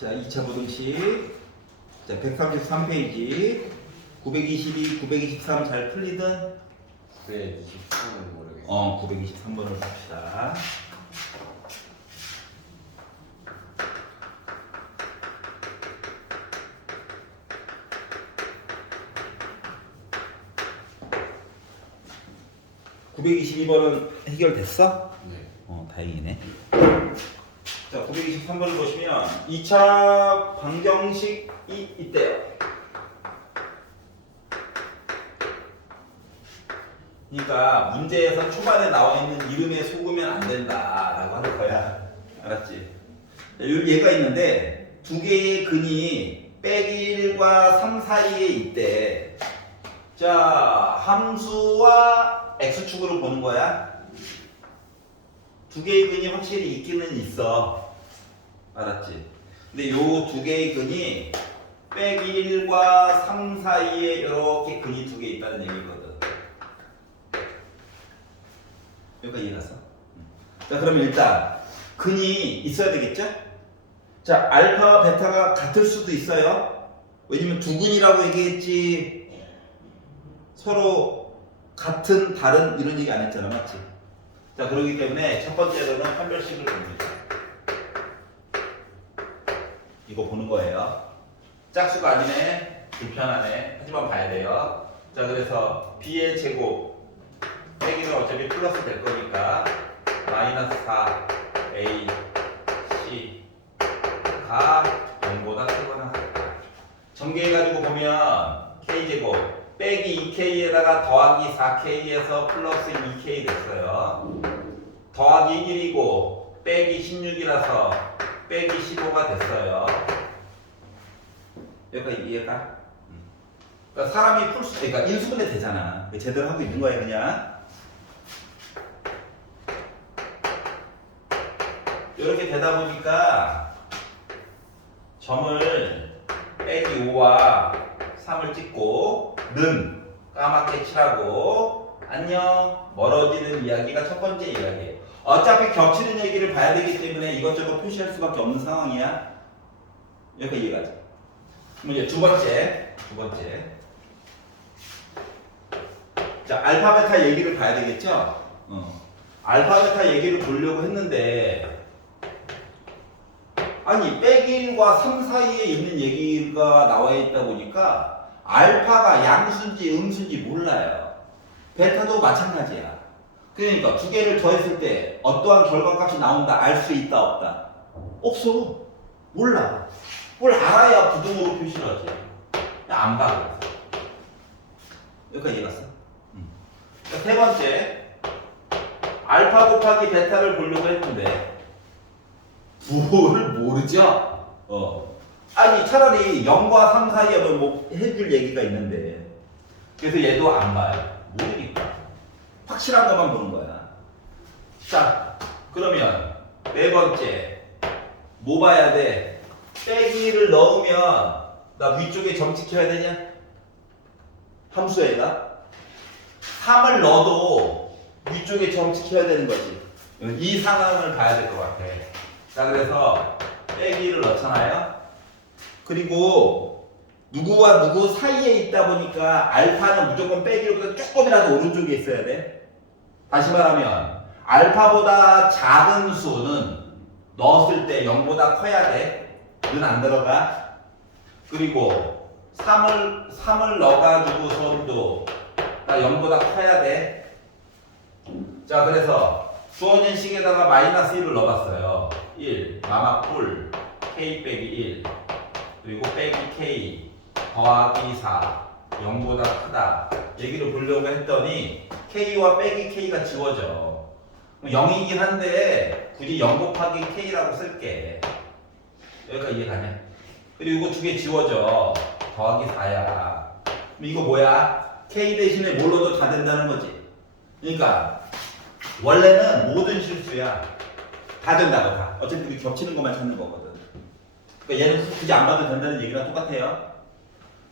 자, 2차 부등식. 자, 133페이지. 922, 923 잘 풀리든? 923은 모르겠어. 923번을 봅시다. (922번은) 해결됐어? 네. 다행이네. 자, 923번을 보시면 2차 방정식이 있대요. 그러니까 문제에서 초반에 나와 있는 이름에 속으면 안 된다라고 하는 거야. 알았지? 얘가 있는데 두 개의 근이 빼기 1과 3 사이에 있대. 자, 함수와 x축으로 보는 거야. 두 개의 근이 확실히 있기는 있어. 알았지? 근데 요 두 개의 근이 빼기 1과 3 사이에 이렇게 근이 두 개 있다는 얘기거든. 여기까지 이해갔어? 자, 그러면 일단 근이 있어야 되겠죠? 자, 알파와 베타가 같을 수도 있어요. 왜냐면 두 근이라고 얘기했지 서로 같은 다른 이런 얘기 안 했잖아, 맞지? 자, 그렇기 때문에 첫 번째로는 판별식을 봅니다. 이거 보는 거예요. 짝수가 아니네, 불편하네, 하지만 봐야 돼요. 자, 그래서 b의 제곱 빼기는 어차피 플러스 될 거니까 마이너스 4a c가 0보다 크거나 같다. 전개해가지고 보면 k제곱 빼기 2k에다가 더하기 4k에서 플러스 2k 됐어요. 더하기 1이고 빼기 16이라서 빼기 15가 됐어요. 여기까지 이해가? 그러니까 사람이 풀 수, 그러니까 인수분해 되잖아. 제대로 하고 있는 거야, 그냥. 이렇게 되다 보니까 점을 빼기 5와 3을 찍고 는 까맣게 칠하고 안녕 멀어지는 이야기가 첫 번째 이야기예요. 어차피 겹치는 얘기를 봐야 되기 때문에 이것저것 표시할 수밖에 없는 상황이야. 여기까지 이해가지? 그럼 이제 두 번째. 자, 알파 베타 얘기를 봐야 되겠죠? 알파 베타 얘기를 보려고 했는데 아니 빼기 1과 3 사이에 있는 얘기가 나와 있다 보니까 알파가 양수인지 음수인지 몰라요. 베타도 마찬가지야. 그러니까 두 개를 더했을 때 어떠한 결과값이 나온다 알 수 있다 없다? 없어. 몰라. 뭘 알아야 부등호로 표시를 하지. 안 봐. 여기까지 이해갔어? 세 번째, 알파 곱하기 베타를 보려고 했는데 부호를 모르죠? 아니 차라리 0과 3 사이에는 뭐 해줄 얘기가 있는데 그래서 얘도 안 봐요. 모르니까 확실한 것만 보는 거야. 자, 그러면 네 번째 뭐 봐야 돼? 빼기를 넣으면 나 위쪽에 점 찍혀야 되냐? 함수에다 3을 넣어도 위쪽에 점 찍혀야 되는 거지. 이 상황을 봐야 될 것 같아. 자, 그래서 빼기를 넣잖아요. 그리고 누구와 누구 사이에 있다 보니까 알파는 무조건 빼기로보다 조금이라도 오른쪽에 있어야 돼. 다시 말하면 알파보다 작은 수는 넣었을 때 0보다 커야 돼. 는 안 들어가. 그리고 3을 넣어가지고서도 0보다 커야 돼. 자, 그래서 주어진 식에다가 마이너스 1을 넣어봤어요. 1, 마마뿔, k 빼기 1, 그리고 빼기 k, 더하기 4, 0보다 크다. 얘기를 보려고 했더니 k와 빼기 k가 지워져. 0이긴 한데 굳이 0 곱하기 k라고 쓸게. 여기까지 이해가냐? 그리고 이거 두 개 지워져. 더하기 4야. 그럼 이거 뭐야? k 대신에 뭘 넣어도 다 된다는 거지. 그러니까 원래는 모든 실수야. 다 된다고 다. 어차피 우리 겹치는 것만 찾는 거거든. 그러니까 얘는 굳이 안 봐도 된다는 얘기랑 똑같아요.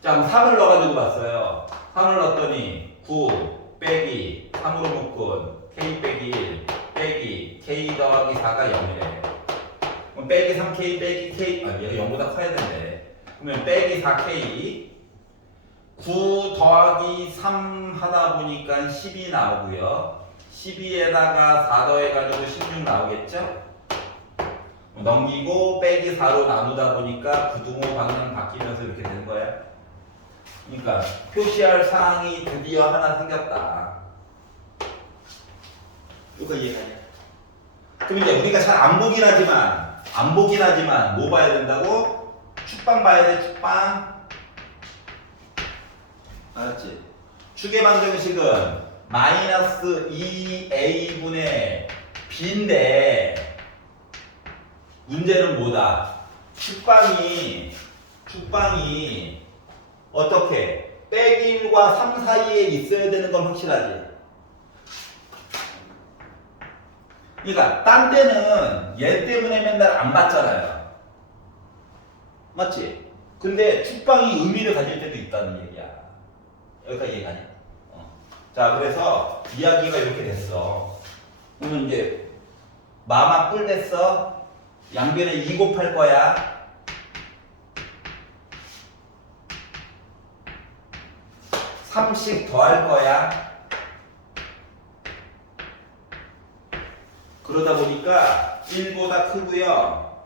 자, 그럼 3을 넣어가지고 봤어요. 3을 넣었더니 9 빼기 3으로 묶은 k 빼기 1 빼기 k 더하기 4가 0이래. 그럼 그럼 빼기 3K 빼기 K, 얘가 0보다 커야 되는데. 그러면 빼기 4K 9 더하기 3 하다 보니까 10이 나오고요. 12에다가 4 더해가지고 16 나오겠죠? 넘기고 빼기 4로 나누다 보니까 부등호 방향 바뀌면서 이렇게 되는 거야. 그러니까 표시할 사항이 드디어 하나 생겼다. 이거 이해가냐? 그럼 이제 우리가 잘 안 보긴 하지만 뭐 봐야 된다고? 축방 봐야 돼, 축방. 알았지? 축의 방정식은 마이너스 2a분의 b인데 문제는 뭐다? 축방이 어떻게? 빼기 1과 3 사이에 있어야 되는 건 확실하지? 그러니까 딴 때는 얘 때문에 맨날 안 봤잖아요. 맞지? 근데 축방이 의미를 가질 때도 있다는 얘기야. 여기까지 이해가냐? 자, 그래서 이야기가 이렇게 됐어. 그러면 이제 마마 뿔 됐어. 양변에 2 곱할 거야. (3씩) 더할 거야. 그러다 보니까 1보다 크고요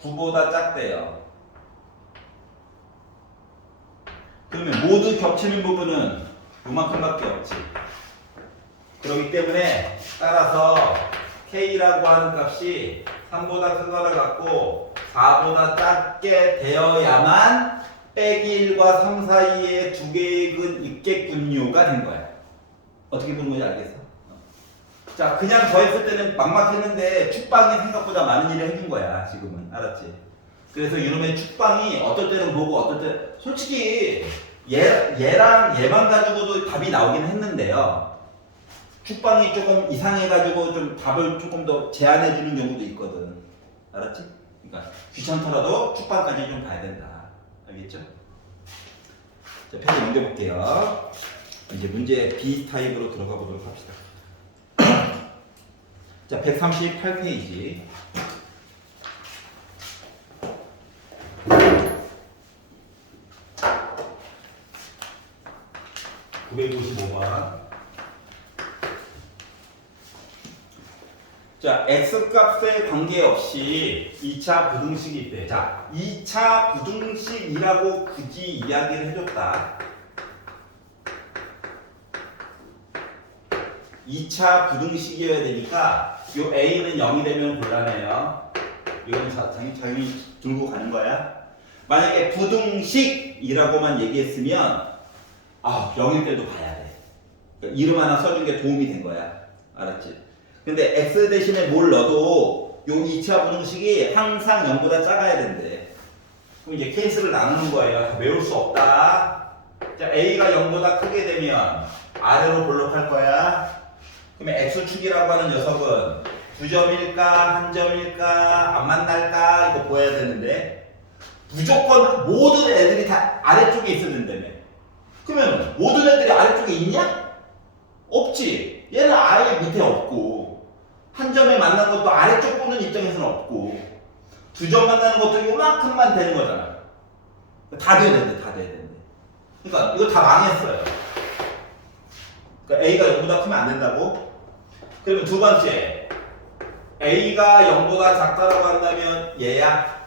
9보다 작대요. 그러면 모두 겹치는 부분은 요만큼밖에 없지. 그렇기 때문에 따라서 K라고 하는 값이 3보다 크거나 같고 4보다 작게 되어야만 빼기 1과 3 사이에 두 개의 근 있겠군요가 된 거야. 어떻게 보는 건지 알겠어? 자, 그냥 더했을 때는 막막했는데 축방이 생각보다 많은 일을 해준 거야. 지금은 알았지? 그래서 이놈의 축방이 어떨 때는 보고 어떨 때 솔직히 얘랑 얘만 가지고도 답이 나오긴 했는데요. 축방이 조금 이상해가지고 좀 답을 조금 더 제한해주는 경우도 있거든. 알았지? 그러니까 귀찮더라도 축방까지 좀 봐야 된다. 알겠죠? 자, 페이지 넘겨볼게요. 이제 문제 B 타입으로 들어가 보도록 합시다. 자, 138페이지. 955번. 자, x값에 관계없이 2차 부등식이 있대. 자, 2차 부등식이라고 굳이 이야기를 해줬다. 2차 부등식이어야 되니까 요 a는 0이 되면 곤란해요. 이건 당연히 들고 가는 거야. 만약에 부등식이라고만 얘기했으면 0일 때도 봐야 돼. 그러니까 이름 하나 써준 게 도움이 된 거야. 알았지? 근데 x 대신에 뭘 넣어도 요 2차 부등식이 항상 0보다 작아야 된대. 그럼 이제 케이스를 나누는 거예요. 외울 수 없다. 자, a가 0보다 크게 되면 아래로 볼록할 거야. 그러면 x축이라고 하는 녀석은 2점일까 1점일까 안 만날까 이거 보여야 되는데 무조건 모든 애들이 다 아래쪽에 있어야 된다며. 그러면 모든 애들이 아래쪽에 있냐? 없지. 얘는 아예 밑에 없고 한 점에 만난 것도 아래쪽 보는 입장에서는 없고 2점 만나는 것도 요만큼만 되는 거잖아. 다 돼야 된대. 다 돼야 된대. 그러니까 이거 다 망했어요. 그러니까 A가 0보다 크면 안 된다고? 그러면 두 번째 A가 0보다 작다라고 한다면 얘야?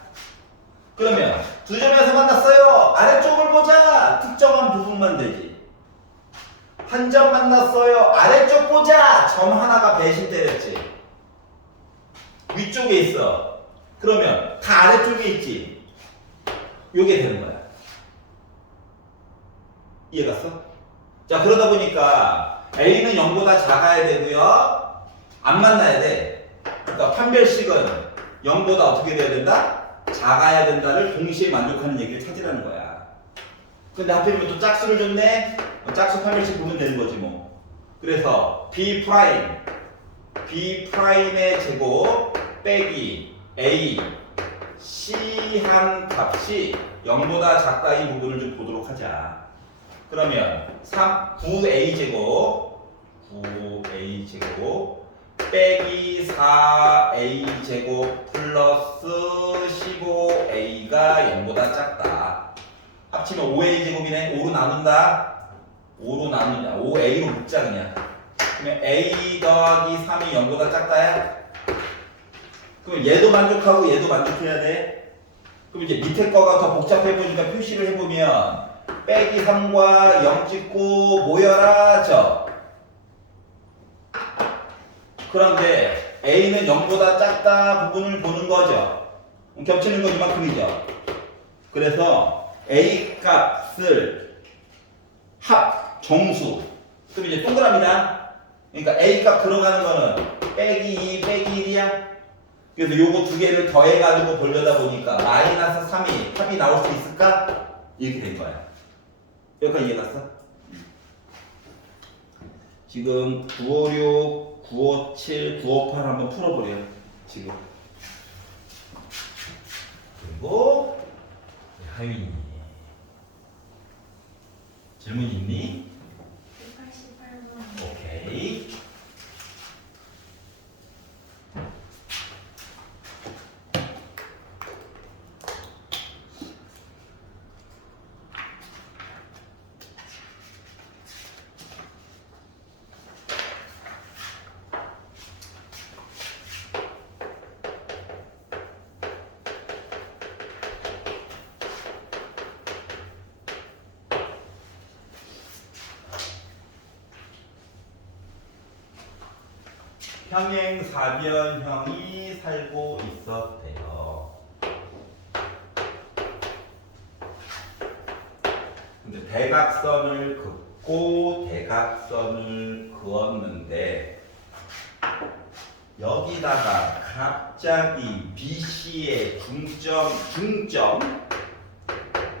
그러면 2점에서 만났어요. 아래쪽을 보자. 특정한 부분만 되지. 한 점 만났어요. 아래쪽 보자. 점 하나가 배신 때렸지. 위쪽에 있어. 그러면 다 아래쪽에 있지. 요게 되는 거야. 이해갔어? 자, 그러다 보니까 A는 0보다 작아야 되고요. 안 만나야 돼. 그러니까 판별식은 0보다 어떻게 돼야 된다? 작아야 된다를 동시에 만족하는 얘기를 찾으라는 거야. 근데 하필이면 또 짝수를 줬네? 짝수 판별식 보면 되는 거지 뭐. 그래서 B'의 제곱 빼기 A C한 값이 0보다 작다인 부분을 좀 보도록 하자. 그러면 9A 제곱 빼기 4a 제곱 플러스 15a가 0보다 작다. 합치면 5a 제곱이네. 5로 나눈다. 5로 나누냐. 5a로 묶자 그냥. 그러면 a 더하기 3이 0보다 작다야. 그럼 얘도 만족하고 얘도 만족해야 돼. 그럼 이제 밑에 거가 더 복잡해 보니까 표시를 해보면 빼기 3과 0 찍고 모여라 저. 그런데 a는 0보다 작다 부분을 보는 거죠. 겹치는 건 이만큼이죠. 그래서 a 값을 합 정수. 그럼 이제 동그라미다. 그러니까 a 값 들어가는 거는 빼기 2 빼기 1이야. 그래서 요거 두 개를 더해가지고 보려다 보니까 마이너스 3이 합이 나올 수 있을까? 이렇게 된 거야. 여기까지 이해갔어? 지금 956, 957, 958 한번 풀어보래요. 지금. 그리고 하윤이 질문 있니? 188번. 오케이. 평행사변형이 살고 있었대요. 근데 대각선을 긋고 대각선을 그었는데 여기다가 갑자기 BC의 중점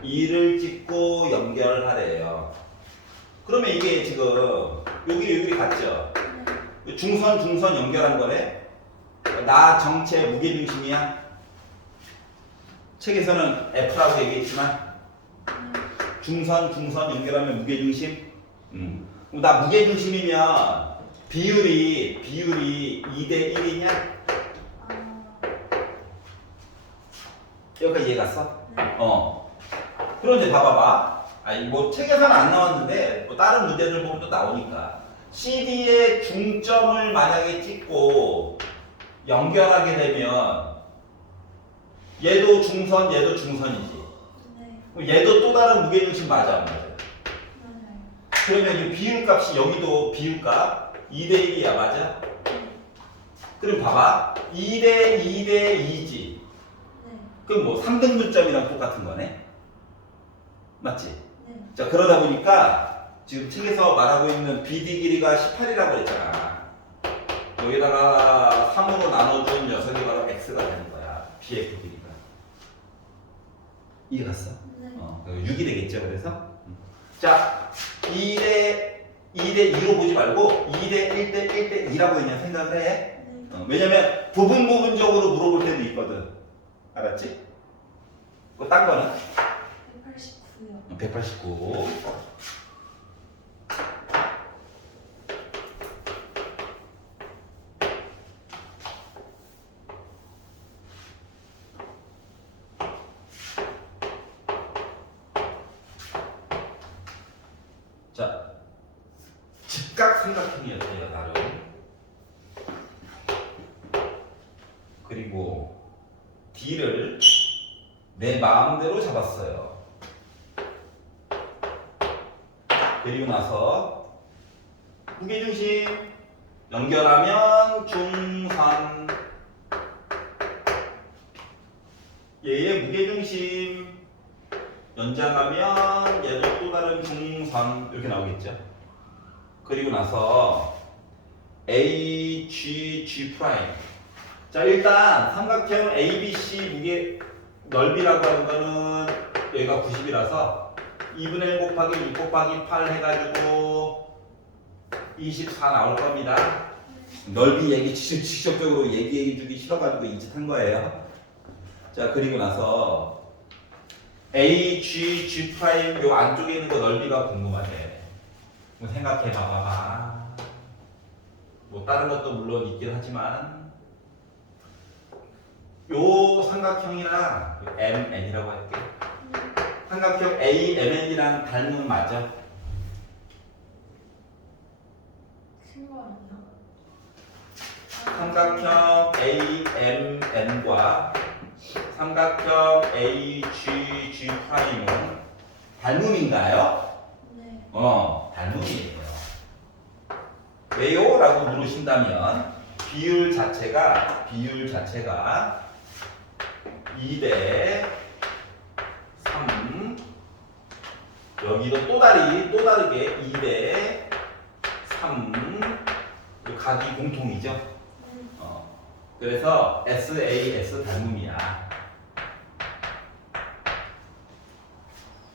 2를 찍고 연결하래요. 그러면 이게 지금 여기 같죠? 중선 연결한 거네. 나 정체 무게중심이야. 책에서는 F라고 얘기했지만 중선 연결하면 무게중심. 그럼 나 무게중심이면 비율이 2대 1이냐? 여기까지 이해 갔어? 그런데 봐봐봐. 아니 뭐 책에서는 안 나왔는데 뭐 다른 문제들 보면 또 나오니까. CD의 중점을 만약에 찍고 연결하게 되면 얘도 중선, 얘도 중선이지. 네. 그럼 얘도 또 다른 무게중심 맞아, 안 맞아? 맞아요. 그러면 이 비율값이 여기도 비율값 2대 1이야, 맞아? 그럼 봐봐. 2대 2지. 네. 그럼 뭐 3등분점이랑 똑같은 거네? 맞지? 네. 자, 그러다 보니까 지금 책에서 말하고 있는 BD 길이가 18이라고 그랬잖아. 여기다가 3으로 나눠준 녀석이 바로 X가 되는 거야. BF 길이가. 이해 갔어? 네. 6이 되겠죠, 그래서? 자, 2대 2로 보지 말고 2대 1대 1대 2라고 그냥 생각을 해. 네. 왜냐면 부분적으로 물어볼 때도 있거든. 알았지? 딴 거는? 189요. 189. 자, 즉각 삼각형이었대요, 나름. 그리고 D를 내 마음대로 잡았어요. 그리고 나서 무게중심 연결하면 중선, 얘의 무게중심 연장하면 얘도 또 다른 중선 이렇게 나오겠죠. 그리고 나서 A, G 프라임. 자, 일단 삼각형 ABC 무게 넓이라고 하는 거는 여기가 90이라서 2분의 1 곱하기 6 곱하기 8 해가지고 24 나올 겁니다. 넓이 얘기 직접적으로 얘기해 주기 싫어가지고 이 짓 한 거예요. 자, 그리고 나서 A, G 프라임 요 안쪽에 있는 거 넓이가 궁금하대. 생각해 봐봐. 뭐 다른 것도 물론 있긴 하지만 요 삼각형이랑 MN이라고 할게. 삼각형 AMN이랑 닮은 맞아? 큰거 아니야? 삼각형 AMN과 삼각형 AGG'은 닮음인가요? 네. 닮음이에요. 왜요? 라고 물으신다면 비율 자체가 2대 3 여기도 또 다르게 2대 3 각이 공통이죠. 그래서 SAS 닮음이야.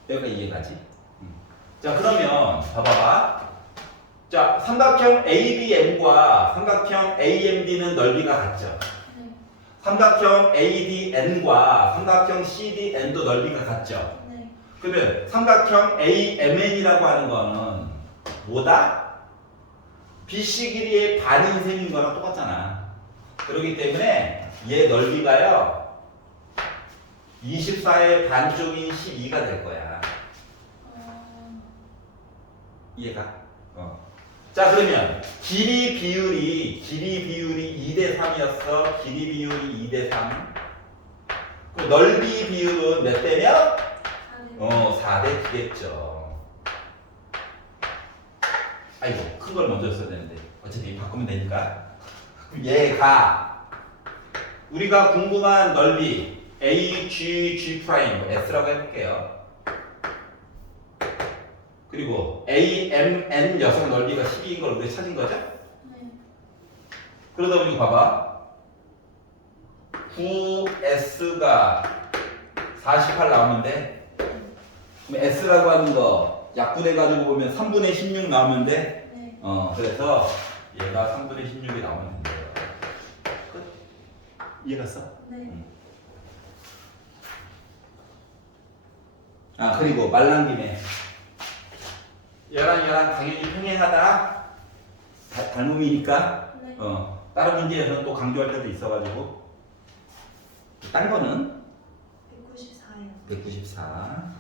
여기가 이해가지? 자 그러면 봐봐봐. 자 삼각형 ABM과 삼각형 AMD는 넓이가 같죠. 네. 삼각형 ADN과 삼각형 CDN도 넓이가 같죠. 네. 그러면 삼각형 AMN이라고 하는 거는 뭐다? BC 길이의 반인생인 거랑 똑같잖아. 그렇기 때문에 얘 넓이가요 24의 반쪽인 12가 될 거야. 이해가? 자 그러면 길이 비율이 2대 3이었어. 길이 비율이 2대 3. 그 넓이 비율은 몇 대면? 4대 9겠죠. 아이고 큰 걸 먼저 써야 되는데 어차피 바꾸면 되니까. 그럼 얘가 우리가 궁금한 넓이 AGG' S라고 해볼게요. 그리고 AMN 녀석 넓이가 12인 걸 우리가 찾은 거죠? 네. 그러다 보니 봐봐. 9S가 48 나오는데 그럼 S라고 하는 거 약분해가지고 보면 3분의 16 나오면 돼? 네. 그래서 얘가 3분의 16이 나오면 된대요. 끝? 이해갔어? 네. 아 그리고 말란 김에 얘랑 당연히 평행하다. 닮음이니까 네. 다른 문제에서는 또 강조할 때도 있어가지고 딴 거는 194예요. 194.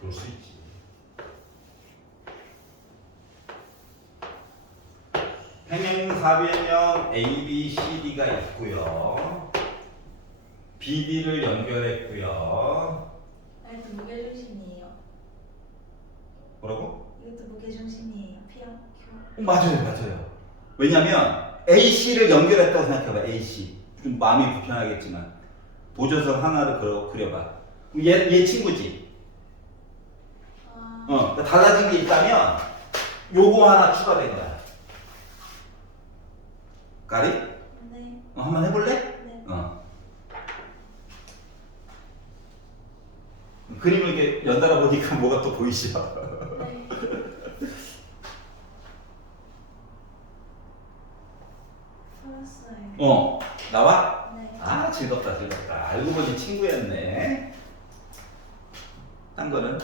그럴 수 있지. 평행사변형 ABCD가 있고요. BD를 연결했고요. 이것도 무게중심이에요. 뭐라고? 이것도 무게중심이에요. P랑 Q. 맞아요. 왜냐면 AC를 연결했다고 생각해봐. AC. 좀 마음이 불편하겠지만 보조선 하나를 그려봐. 얘 친구지. 그러니까 달라진 게 있다면 요거 하나 추가된 거야. 까리? 네. 한번 해볼래? 네. 그림을 이렇게 연달아 보니까 뭐가 또 보이시죠? 네. 풀었어요. 나와? 네. 아 즐겁다. 알고 보니 친구였네. 딴 거는?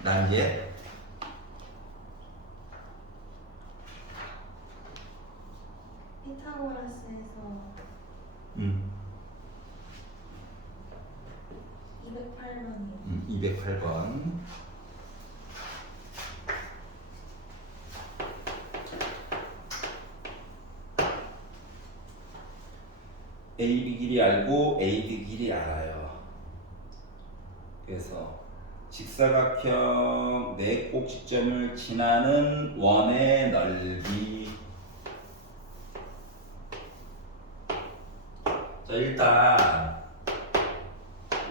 난 이제 피타고라스에서 208번이요. 208번. AB 길이 알고 AD 길이 알아요. 그래서 직사각형 네 꼭지점을 지나는 원의 넓이. 자 일단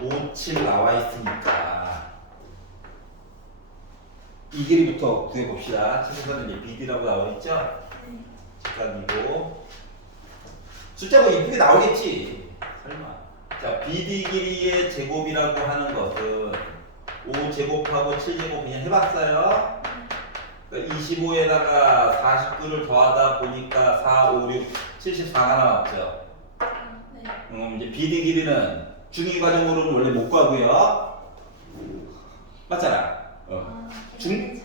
57 나와 있으니까 이 길이부터 구해봅시다. 책에서는 이제 BD라고 나와 있죠? 네. 직각이고 숫자가 이쁘게 나오겠지. 설마. 자, BD 길이의 제곱이라고 하는 것은 5제곱하고 7제곱 그냥 해봤어요. 그러니까 25에다가 49를 더하다 보니까 4, 5, 6, 74가 나왔죠. 네. 이제 BD 길이는 중위 과정으로는 원래 못 구하고요. 맞잖아. 중?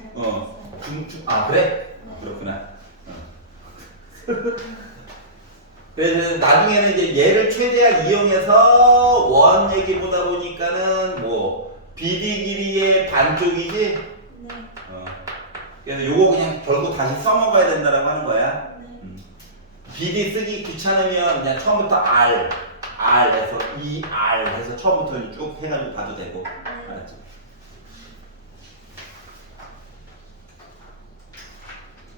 아 그래? 네. 그렇구나. 그래서 나중에는 이제 얘를 최대한 이용해서 원 얘기보다 보니까는 뭐 BD 길이의 반쪽이지. 네. 그래서 요거 그냥 결국 다시 써먹어야 된다라고 하는 거야. 네. BD 쓰기 귀찮으면 그냥 처음부터 R 해서 ER 해서 처음부터 쭉 해가지고 가도 되고. 알았지?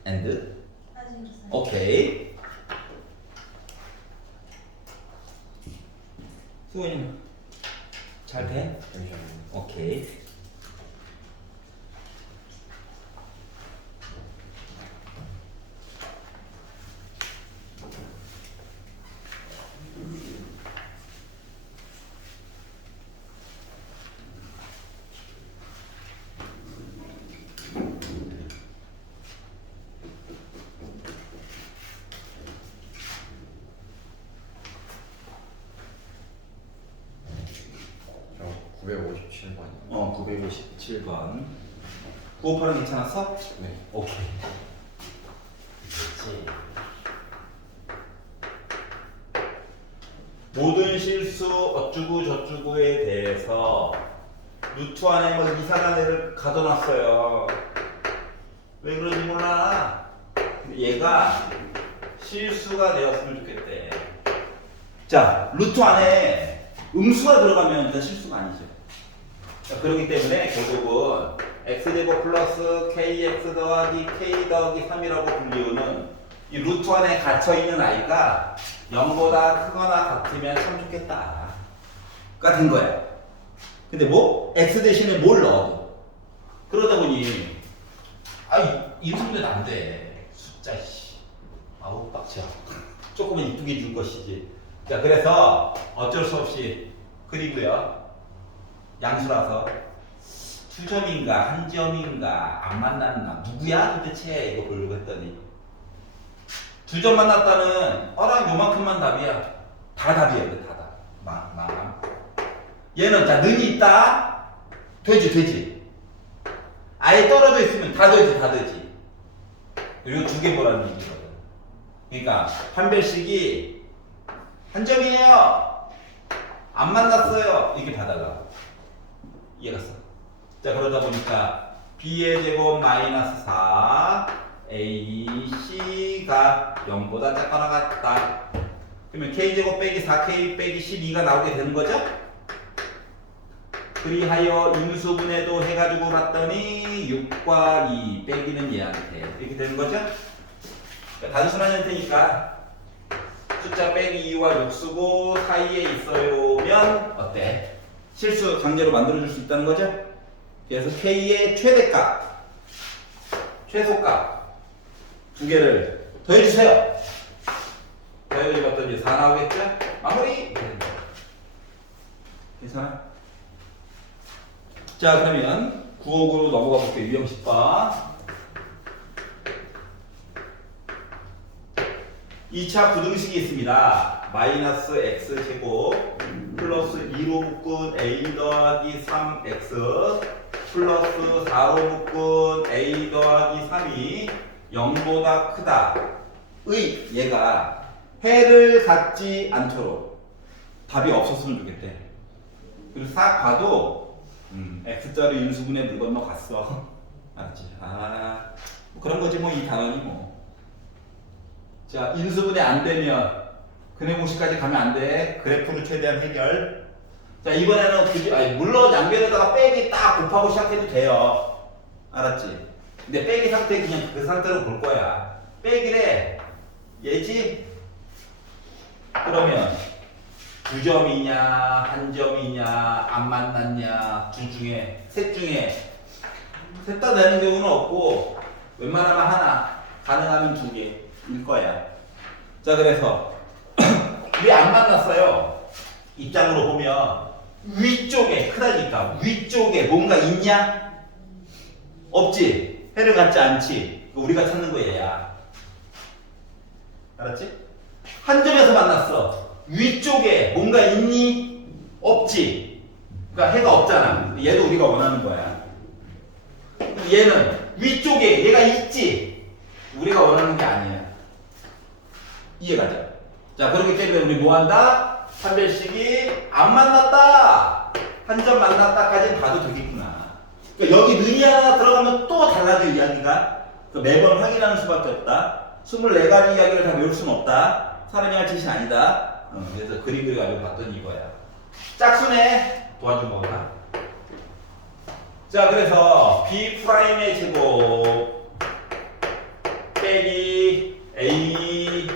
and 아직 없어요. 오케이. 수호님 잘 돼? 잠시만요. 오케이. 저 957번이요. 957번. 958은 괜찮았어? 네. 오케이. 그렇지. 모든 실수 어쩌고 저쩌고에 대해서 루트 안에 뭐 이상한 애를 가둬놨어요. 왜 그런지 몰라. 근데 얘가 실수가 되었으면 좋겠대. 자, 루트 안에 음수가 들어가면 일단 실수가 아니죠. 자, 그렇기 때문에 결국은 x제곱 플러스 kx 더하기 k 더하기 3이라고 불리우는 이 루트 안에 갇혀있는 아이가 0보다 크거나 같으면 참 좋겠다 가 된 거야. 근데 뭐 x 대신에 뭘 넣어도 그러다 보니 인수분해 안 돼. 숫자 씨 아우 빡쳐. 조금은 이쁘게 줄 것이지. 자, 그래서 어쩔 수 없이 그리고요, 양수라서 2점인가 1점인가 안 만났나 누구야 도대체 이거 보려고 했더니 2점 만났다는 어랑 요만큼만 답이야. 다 답이야. 그 다 답. 얘는 자 는이 있다. 되지. 아예 떨어져 있으면 다 되지. 요 두 개 보라는 얘기거든. 그러니까 판별식이 한 점이에요. 안 만났어요. 이게 봐달라고. 이해갔어? 자, 그러다 보니까 b의 제곱 마이너스 4 a, c가 0보다 작거나 같다. 그러면 k제곱 빼기 4k 빼기 12가 나오게 되는 거죠? 그리하여 인수분해도 해가지고 봤더니 6과 2 빼기는 얘한테 이렇게 되는 거죠? 그러니까 단순한 형태니까 숫자 빼기 2와 6 쓰고 사이에 있어요면 어때? 실수 강제로 만들어줄 수 있다는 거죠? 그래서 k의 최대값, 최소값 두 개를 더해주세요. 더해봤더니 4 나오겠죠? 마무리! 괜찮아? 자, 그러면 9억으로 넘어가 볼게요. 유형식 봐. 2차 부등식이 있습니다. 마이너스 x제곱 플러스 2로 묶은 a 더하기 3x 플러스 4로 묶은 a 더하기 3이 0보다 크다. 의 얘가 해를 갖지 않도록 답이 없었으면 좋겠대. 그리고 싹 봐도 x자로 인수분해 물 건너 갔어. 알았지? 뭐 그런 거지 뭐 이 단원이 뭐. 자, 인수분해 안 되면 근해 공식까지 가면 안 돼. 그래프로 최대한 해결. 자, 이번에는 굳이 물론 양변에다가 빼기 딱 곱하고 시작해도 돼요. 알았지? 근데 빼기 상태 그냥 그 상태로 볼 거야. 빼기래. 얘지? 그러면 2점이냐, 1점이냐, 안 만났냐, 셋 중에 셋 다 되는 경우는 없고 웬만하면 하나, 가능하면 2개일 거야. 자, 그래서 왜 안 만났어요? 입장으로 보면 위쪽에 크다니까 위쪽에 뭔가 있냐? 없지. 해를 갖지 않지. 우리가 찾는 거 얘야. 알았지? 한 점에서 만났어. 위쪽에 뭔가 있니? 없지. 그러니까 해가 없잖아. 얘도 우리가 원하는 거야. 얘는 위쪽에 얘가 있지. 우리가 원하는 게 아니야. 이해가죠? 자, 그렇기 때문에 우리 뭐 한다? 판별식이 안 만났다. 한 점 만났다까지는 봐도 되겠구나. 그러니까 여기 는이 하나 들어가면 또 달라져 이야기가. 그러니까 매번 확인하는 수밖에 없다. 24가지 이야기를 다 외울 수는 없다. 사람이 할 짓이 아니다. 그래서 그림 그려가지고 봤더니 이거야. 짝수네. 도와준 거구나. 자, 그래서 B'의 제곱 빼기 A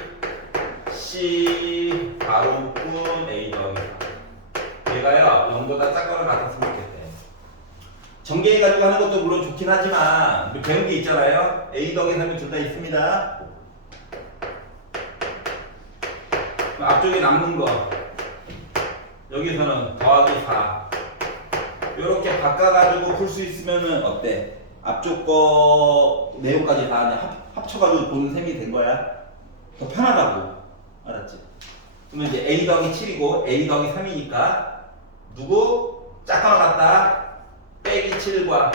C 가로꾼 A 더하기 4. 얘가요 0보다 작거나 같았으면 좋겠대. 전개해가지고 하는 것도 물론 좋긴 하지만 우리 배운 게 있잖아요. A 더하기 3이 둘 다 있습니다. 앞쪽에 남는 거 여기서는 더하기 4 이렇게 바꿔가지고 풀 수 있으면은 어때? 앞쪽 거 내용까지 다 그냥 합쳐가지고 보는 셈이 된 거야. 더 편하다고. 알았지? 그러면 이제 A 더하기 7이고 A 더하기 3이니까 누구? 짝하나 같다. 빼기 7과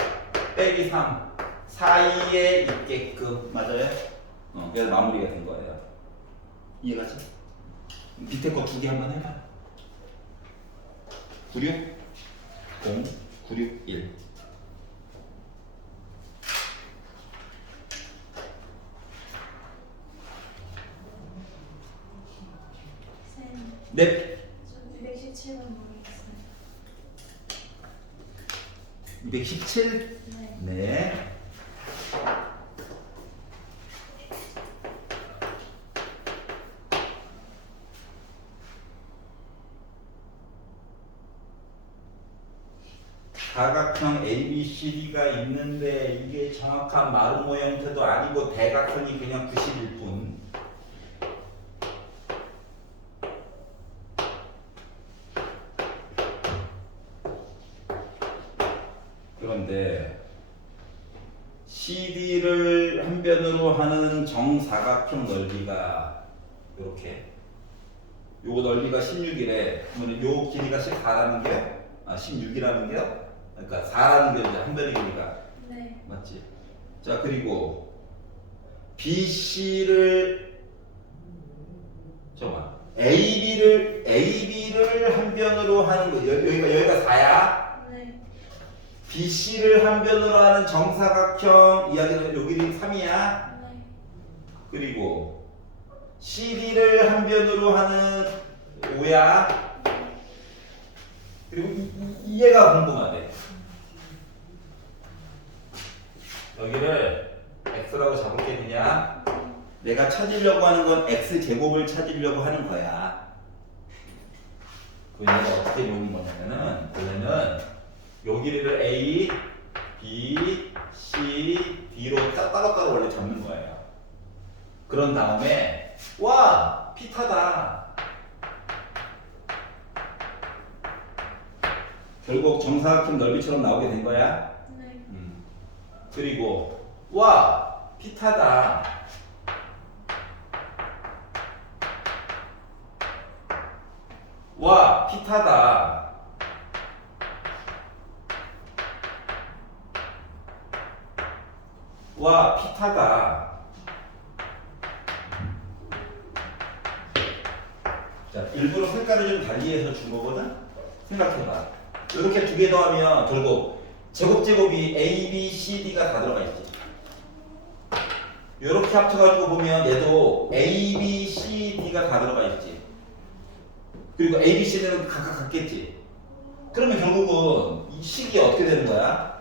빼기 3 사이에 있게끔. 맞아요? 그래서 마무리가 된 거예요. 이해가지? 밑에 거 두 개 한번 해봐. 96 0 96 1 쌤, 네. 저 217번 모르겠어요. 217 네. 네. 사각형 ABCD가 있는데 이게 정확한 마름모 형태도 아니고 대각선이 그냥 90일 뿐. 그런데 CD를 한 변으로 하는 정사각형 넓이가 이렇게 요 넓이가 16이래. 그러면 요 길이가 14라는 게 16이라는 게요. 그러니까 4라는 게 이제 한 변의 길이가 네. 맞지? 자, 그리고 BC를 잠깐만 AB를 한 변으로 하는 거 여기가 4야. 네. BC를 한 변으로 하는 정사각형 이야기는 여기는 3이야. 네. 그리고 CD를 한 변으로 하는 5야. 그리고 얘가 궁금하대. 여기를 x라고 잡을게 그냥. 내가 찾으려고 하는 건 x제곱을 찾으려고 하는 거야. 그 얘가 어떻게 배우는 거냐면은 원래는 여기를 A, B, C, D로 따로따로 원래 잡는 거예요. 그런 다음에 와! 피타다. 결국 정사각형 넓이처럼 나오게 된 거야. 네. 그리고 와! 피타다. 와! 피타다. 와! 피타다. 자, 일부러 색깔을 좀 달리해서 준 거거든? 생각해봐. 이렇게 두 개 더하면 결국 제곱이 A, B, C, D가 다 들어가 있지. 이렇게 합쳐가지고 보면 얘도 A, B, C, D가 다 들어가 있지. 그리고 A, B, C는 각각 같겠지. 그러면 결국은 이 식이 어떻게 되는 거야?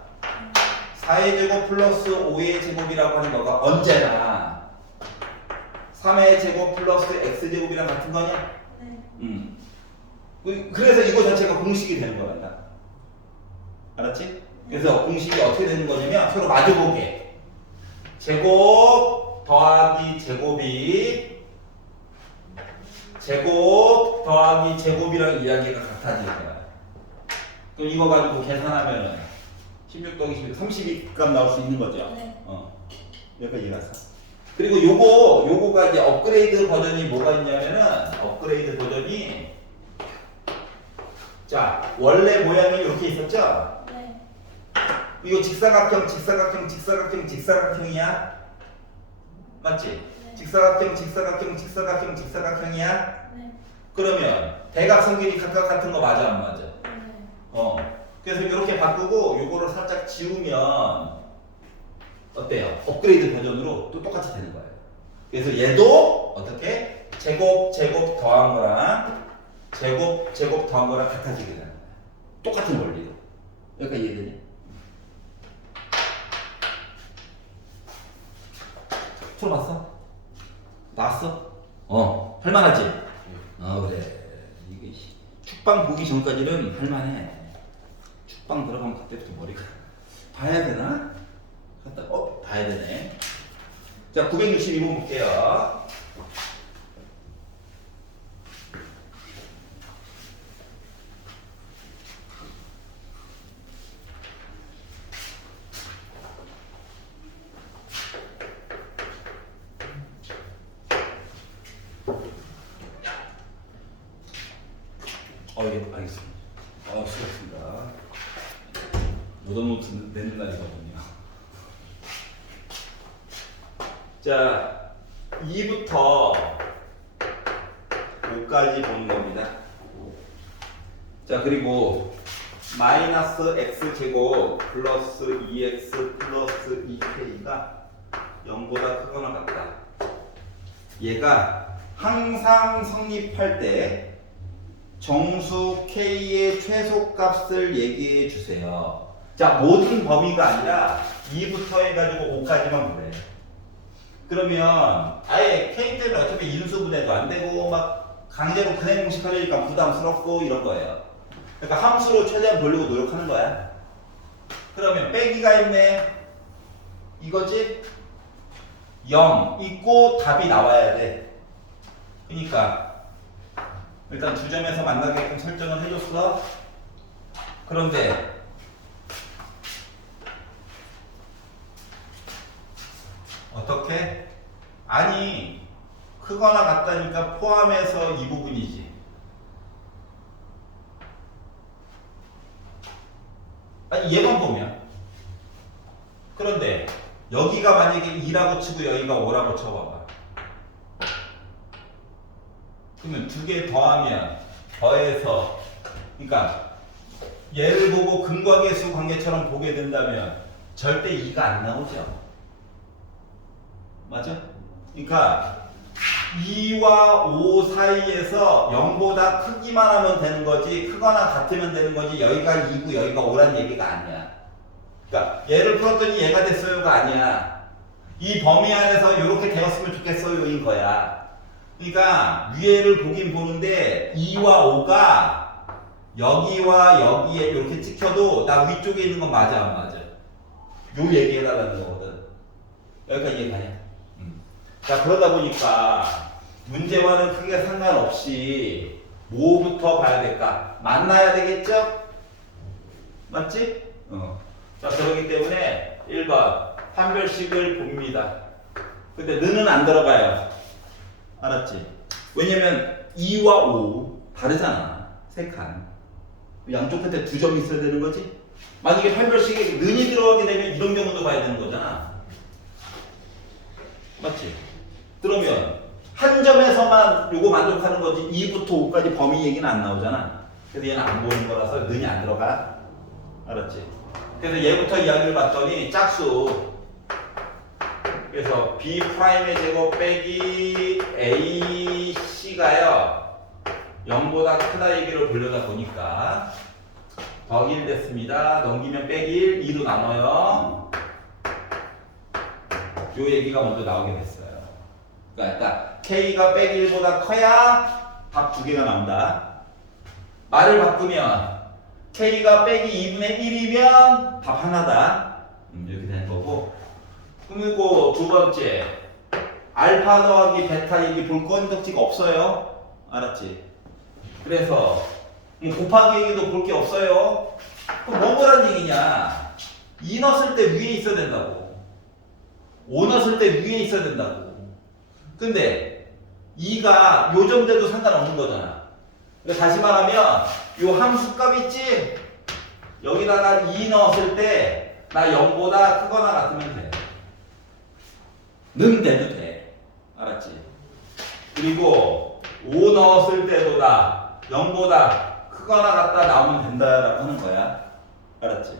4의 제곱 플러스 5의 제곱이라고 하는 거가 언제나 3의 제곱 플러스 X제곱이랑 같은 거냐? 네. 그래서 이거 자체가 공식이 되는 거란다. 알았지? 그래서 공식이 어떻게 되는 거냐면 서로 마주보게. 제곱 더하기 제곱이 제곱 더하기 제곱이랑 이야기가 같아지는 거야. 그럼 이거 가지고 계산하면은 16 더하기 12, 32값 나올 수 있는 거죠. 네. 여기까지 이해갔어. 그리고 요거가 이제 업그레이드 버전이 뭐가 있냐면은 업그레이드 버전이 자 원래 모양이 이렇게 있었죠. 네. 이거 직사각형, 직사각형, 직사각형, 직사각형이야. 맞지? 네. 직사각형, 직사각형, 직사각형, 직사각형이야. 네. 그러면 대각선 길이 각각 같은 거 맞아 안 맞아? 네. 그래서 이렇게 바꾸고 요거를 살짝 지우면 어때요? 업그레이드 버전으로 또 똑같이 되는 거예요. 그래서 얘도 어떻게 제곱 더한 거랑 제곱 더한 거랑 같아지게 되는 거예요. 똑같은 원리로. 여기까지 이해되니? 풀어봤어? 나왔어? 할만하지? 그래. 이게 축방 보기 전까지는 할만해. 축방 들어가면 그때부터 머리가 봐야 되나? 갔다 봐야 되네. 자, 962번 볼게요. 예, 알겠습니다. 수고하셨습니다. 노동노트 내는 날이거든요. 자, 2부터 5까지 보는 겁니다. 자, 그리고 마이너스 x제곱 플러스 2x 플러스 2k가 0보다 크거나 같다. 얘가 항상 성립할 때 정수 k의 최소값을 얘기해 주세요. 자, 모든 범위가 아니라 2부터 해가지고 5까지만 보래. 그러면 아예 k 때문에 어차피 인수분해도 안 되고 막 강제로 근해 공식 하려니까 부담스럽고 이런 거예요. 그러니까 함수로 최대한 보려고 노력하는 거야. 그러면 빼기가 있네. 이거지? 0 있고 답이 나와야 돼. 그러니까 일단 두 점에서 만나게끔 설정을 해줬어. 그런데 어떻게? 아니 크거나 같다니까 포함해서 이 부분이지. 아니 얘만 보면. 그런데 여기가 만약에 2라고 치고 여기가 5라고 쳐봐봐. 그러면 두 개 더하면 더해서 그러니까 얘를 보고 근과계수 관계처럼 보게 된다면 절대 2가 안 나오죠. 맞아? 그러니까 2와 5 사이에서 0보다 크기만 하면 되는 거지 크거나 같으면 되는 거지 여기가 2고 여기가 5란 얘기가 아니야. 그러니까 얘를 풀었더니 얘가 됐어요가 아니야. 이 범위 안에서 이렇게 되었으면 좋겠어요인 거야. 그러니까 위에를 보긴 보는데 2와 5가 여기와 여기에 이렇게 찍혀도 나 위쪽에 있는 건 맞아 안 맞아? 요 얘기해달라는 거거든. 여기까지 이해가냐? 자, 그러다 보니까 문제와는 크게 상관없이 뭐부터 봐야 될까? 만나야 되겠죠? 맞지? 자, 그렇기 때문에 1번 판별식을 봅니다. 근데 는은 안 들어가요. 알았지? 왜냐면 2와 5 다르잖아. 세 칸. 양쪽 끝에 두 점이 있어야 되는 거지? 만약에 판별식에 는이 들어가게 되면 이런 경우도 봐야 되는 거잖아. 맞지? 그러면 한 점에서만 요거 만족하는 거지 2부터 5까지 범위 얘기는 안 나오잖아. 그래서 얘는 안 보이는 거라서 는이 안 들어가. 알았지? 그래서 얘부터 이야기를 봤더니 짝수. 그래서 B'의 제곱 빼기 AC가요 0보다 크다 얘기를 보려다 보니까 더하기 1 됐습니다. 넘기면 빼기 1, 2로 나눠요. 요 얘기가 먼저 나오게 됐어요. 그러니까 K가 빼기 1보다 커야 답 두 개가 나온다. 말을 바꾸면 K가 빼기 2분의 1이면 답 하나다. 이렇게 되는 거고. 그리고 두 번째 알파 더하기 베타 얘기 볼 건덕지가 없어요. 알았지? 그래서 곱하기 얘기도 볼 게 없어요. 그럼 뭐란 얘기냐? 2 넣었을 때 위에 있어야 된다고. 5 넣었을 때 위에 있어야 된다고. 근데 2가 요점 돼도 상관없는 거잖아. 그러니까 다시 말하면 요 함수값 있지? 여기다가 2 넣었을 때 나 0보다 크거나 같으면 돼. 는 돼도 돼. 알았지? 그리고 5 넣었을 때도 다 0보다 크거나 같다 나오면 된다라고 하는 거야. 알았지?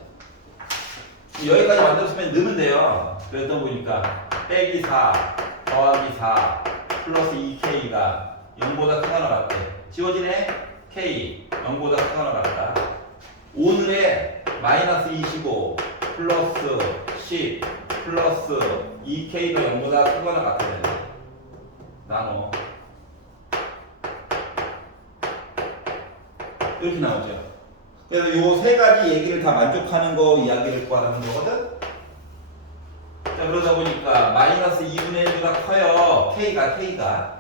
여기까지 만들었으면 넣으면 돼요. 그랬다 보니까 빼기 4 더하기 4 플러스 2k가 0보다 크거나 같대. 지워지네? k 0보다 크거나 같다. 오늘의 마이너스 25 플러스 10 플러스 2k가 0보다 크거나 같아야 돼. 나눠. 이렇게 나오죠. 그래서 요 세 가지 얘기를 다 만족하는 거 이야기를 구하는 거거든. 자, 그러다 보니까 마이너스 2분의 1보다 커요. K가.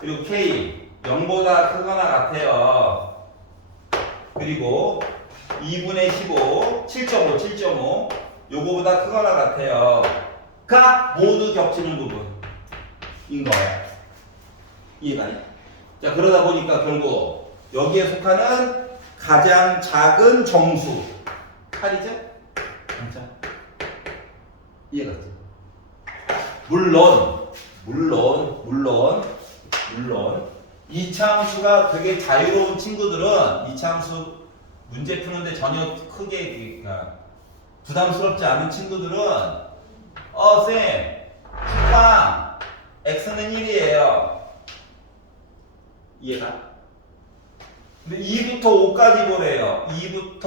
그리고 K 0보다 크거나 같아요. 그리고 2분의 15 7.5 요거보다 크거나 같아요. 가 모두 겹치는 부분인 거야. 이해가? 자, 그러다 보니까 결국 여기에 속하는 가장 작은 정수 8이죠? 진짜? 이해가 갔지? 물론 이차함수가 되게 자유로운 친구들은 이차함수 문제 푸는데 전혀 크게 부담스럽지 않은 친구들은 쌤 축방 x는 1이에요. 이해가? 근데 2부터 5까지 보래요. 2부터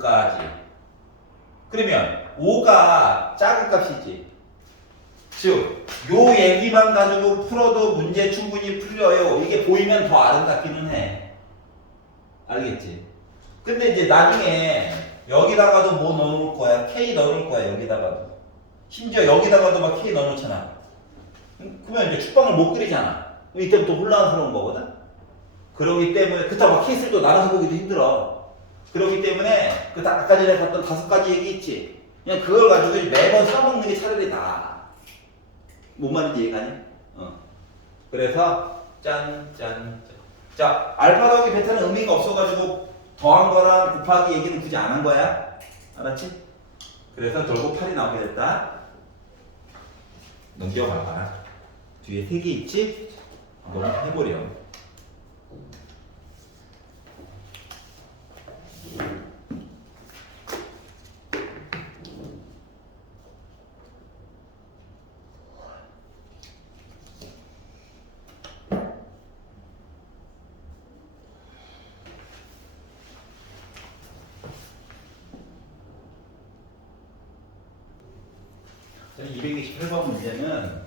5까지. 그러면 5가 작은 값이지. 즉, 요 얘기만 가지고 풀어도 문제 충분히 풀려요. 이게 보이면 더 아름답기는 해. 알겠지? 근데 이제 나중에 여기다가도 뭐 넣어놓을 거야? K 넣어놓을 거야, 여기다가도. 심지어 여기다가도 막 K 넣어놓잖아. 그러면 이제 축방을 못 그리잖아. 이때부터 혼란스러운 거거든? 그러기 때문에, 그렇다고 막 K 쓸도 나눠서 보기도 힘들어. 그러기 때문에, 아까 전에 봤던 5가지 얘기 있지? 그냥 그걸 가지고 매번 사먹는 게 차라리 나아. 뭔 말인지 이해가니? 그래서 짠. 자, 알파 더하기 베타는 의미가 없어가지고 더한 거랑 곱하기 얘기는 굳이 안 한 거야. 알았지? 그래서 결국 8이 나오게 됐다. 넘겨봐봐. 뒤에 3개 있지? 너무 해보렴. 자, 228번 문제는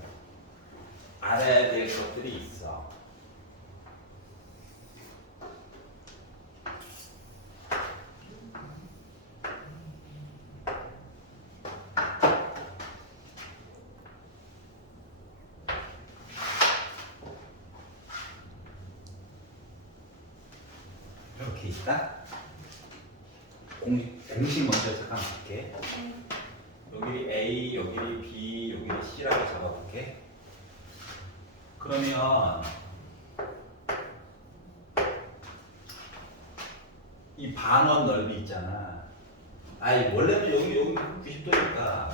알아야 될 것들이 있어. 이렇게 있다. 공식 먼저 잠깐 볼게. 여기 A, 여기 B, 여기 C라고 잡아볼게. 그러면 이 반원 넓이 있잖아. 원래는 여기 90도니까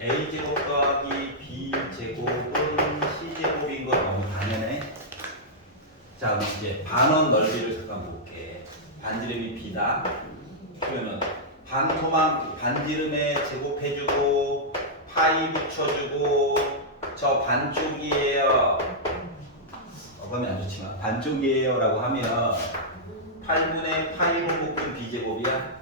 A 제곱 더하기 B 제곱은 C 제곱인 거 너무 당연해. 자, 그럼 이제 반원 넓이를 잠깐 볼게. 반지름이 B다. 그러면 반지름에 제곱해주고 파이 붙여주고 저 반쪽이에요. 어감이 안 좋지만 반쪽이에요 라고 하면 8분의 파이 분복분 B제곱이야?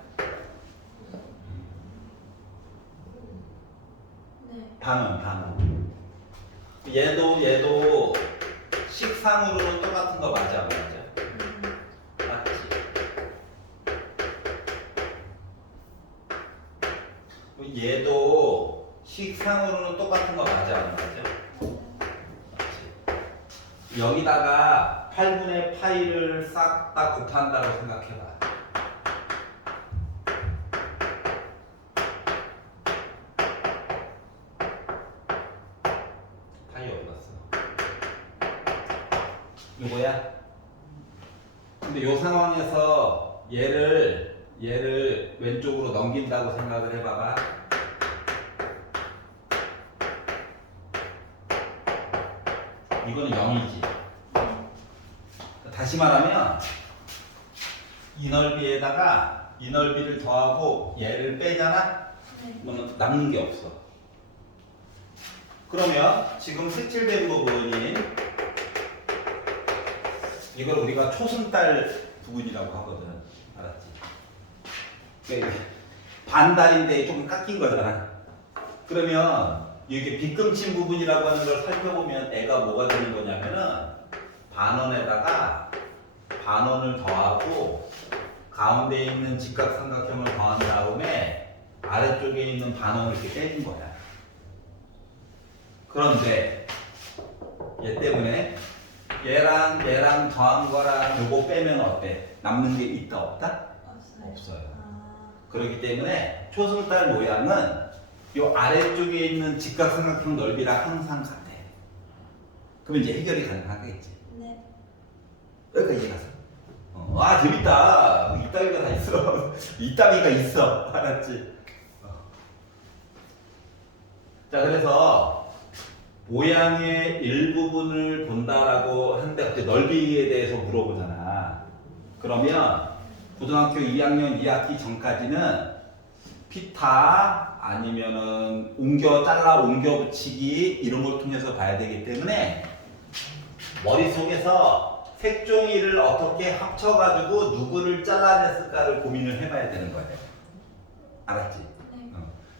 네. 반원. 얘도 식상으로는 똑같은 거 맞아? 맞지? 얘도 식상으로는 똑같은 거 맞아? 안 맞아? 맞지? 여기다가 8분의 파이를 싹 다 곱한다고 생각해봐. 파이 어디 갔어? 요거야? 근데 요 상황에서 얘를 왼쪽으로 넘긴다고 생각을 해봐봐. 이거는 0이지. 다시 말하면 이 넓이에다가 이 넓이를 더하고 얘를 빼잖아? 네. 그러면 남는 게 없어. 그러면 지금 색칠된 부분이 이걸 우리가 초승달 부분이라고 하거든. 알았지? 그러니까 이게 반달인데 조금 깎인 거잖아. 그러면 이게 빗금친 부분이라고 하는 걸 살펴보면 애가 뭐가 되는 거냐면은 반원에다가 반원을 더하고 가운데 있는 직각삼각형을 더한 다음에 아래쪽에 있는 반원을 이렇게 빼준 거야. 그런데 얘 때문에 얘랑 더한 거랑 요거 빼면 어때? 남는 게 있다 없다? 없어요. 없어요. 아, 그렇기 때문에 초승달 모양은 요 아래쪽에 있는 직각삼각형 넓이랑 항상 같아. 그럼 이제 해결이 가능하겠지. 네. 여기까지 가서. 아 재밌다. 이따위가 다 있어. 이따위가 있어. 알았지? 자 그래서 모양의 일부분을 본다라고 하는데 그때 넓이에 대해서 물어보잖아. 그러면 고등학교 2학년 2학기 전까지는 피타 아니면은 잘라 옮겨 붙이기 이런 걸 통해서 봐야 되기 때문에 머릿속에서 색종이를 어떻게 합쳐가지고 누구를 잘라냈을까를 고민을 해봐야 되는 거예요. 알았지? 네.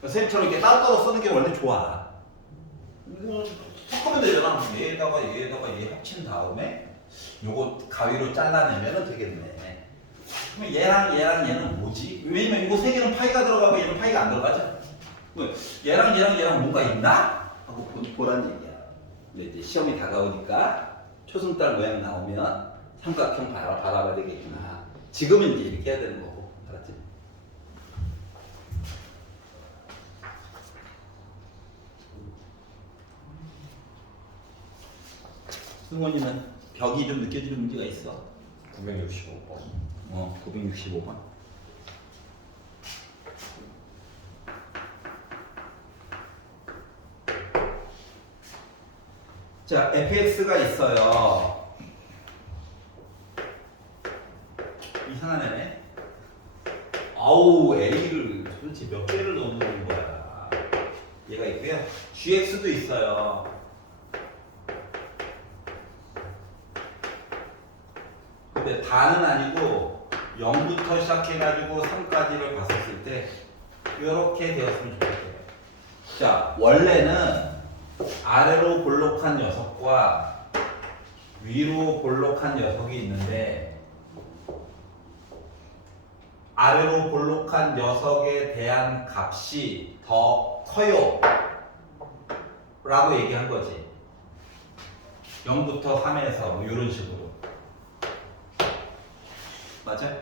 선생님처럼 이렇게 따로따로 쓰는 게 원래 좋아. 섞으면 되잖아. 얘에다가 얘 합친 다음에 요거 가위로 잘라내면 되겠네. 그럼 얘랑 얘는 뭐지? 왜냐면 이거 세 개는 파이가 들어가고 얘는 파이가 안 들어가죠. 얘랑 뭔가 있나? 하고 보란 얘기야. 근데 이제 시험이 다가오니까 초승달 모양 나오면 삼각형 바라봐야 되겠구나. 지금은 이제 이렇게 해야 되는 거고. 알았지? 승원이는 벽이 좀 느껴지는 문제가 있어. 965번. 965번. 자, fx가 있어요. 이상한 애네. 아우, a를 도대체 몇 개를 넣는 거야. 얘가 있고요. gx도 있어요. 근데 다는 아니고 0부터 시작해가지고 3까지를 봤었을 때 이렇게 되었으면 좋겠어요. 자, 원래는 아래로 볼록한 녀석과 위로 볼록한 녀석이 있는데 아래로 볼록한 녀석에 대한 값이 더 커요 라고 얘기한 거지. 0부터 3에서 뭐 이런 식으로. 맞아?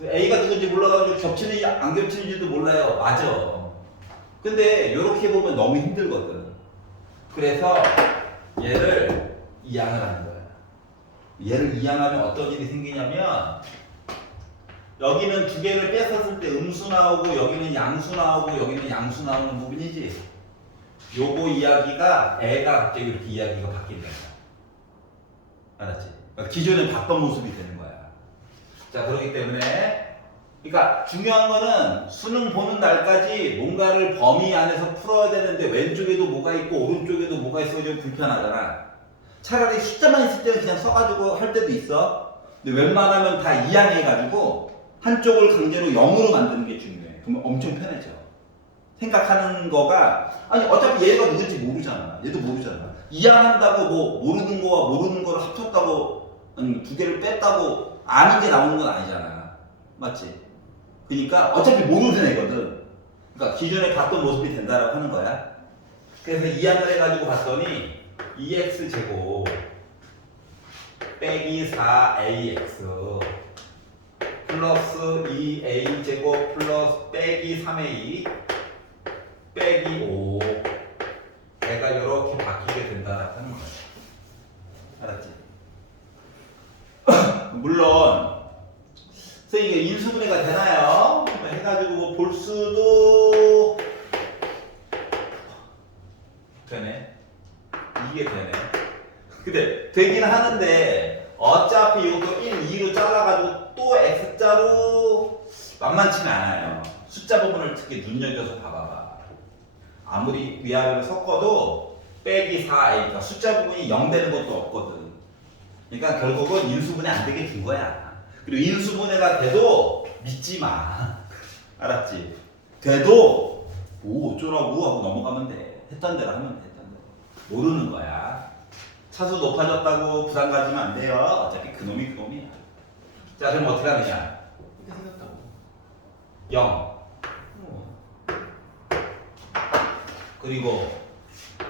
A가 누군지 몰라가지고 겹치는지 안 겹치는지도 몰라요. 맞아. 근데 이렇게 보면 너무 힘들거든. 그래서 얘를 이항을 하는 거야. 얘를 이항하면 어떤 일이 생기냐면 여기는 두 개를 뺐었을 때 음수 나오고 여기는 양수 나오고 여기는 양수 나오는 부분이지. 요거 이야기가 애가 갑자기 이렇게 이야기가 바뀌는 거야. 알았지? 그러니까 기존에 봤던 모습이 되는 거야. 자, 그렇기 때문에 그러니까 중요한 거는 수능 보는 날까지 뭔가를 범위 안에서 풀어야 되는데 왼쪽에도 뭐가 있고 오른쪽에도 뭐가 있어 좀 불편하잖아. 차라리 숫자만 있을 때는 그냥 써가지고 할 때도 있어. 근데 웬만하면 다 이항해가지고 한쪽을 강제로 0으로 만드는 게 중요해. 그러면 엄청 편해져. 생각하는 거가 아니 어차피 얘가 누군지 모르잖아. 얘도 모르잖아. 이항한다고 뭐 모르는 거와 모르는 거를 합쳤다고 아니면 두 개를 뺐다고 아는 게 나오는 건 아니잖아. 맞지? 그러니까 어차피 모르는 애거든. 그러니까 기존에 봤던 모습이 된다라고 하는 거야. 그래서 이항을 해가지고 봤더니 2x 제곱 빼기 4ax 플러스 2a 제곱 플러스 빼기 3a 빼기 5 얘가 이렇게 바뀌게 된다라는 거예요. 알았지? 물론 선생님 이게 인수분해가 되나요? 해가지고 뭐 볼 수도 되네. 이게 되네. 근데 되긴 하는데 어차피 이거 1, 2로 잘라가지고 또 X자로 만만치는 않아요. 숫자 부분을 특히 눈여겨서 봐봐봐. 아무리 위아래로 섞어도 빼기 4a, 그러니까 숫자 부분이 0 되는 것도 없거든. 그러니까 결국은 인수분해 안 되게 된 거야. 그리고 인수분해가 돼도 믿지 마. 알았지? 돼도 뭐 어쩌라고 하고 넘어가면 돼. 했던 대로 하면 돼. 했던 대로. 모르는 거야. 차수 높아졌다고 부담 가지면 안 돼요. 어차피 그놈이 그놈이야. 자, 그럼 어떻게 하느냐? 이렇게 생겼다고. 0. 그리고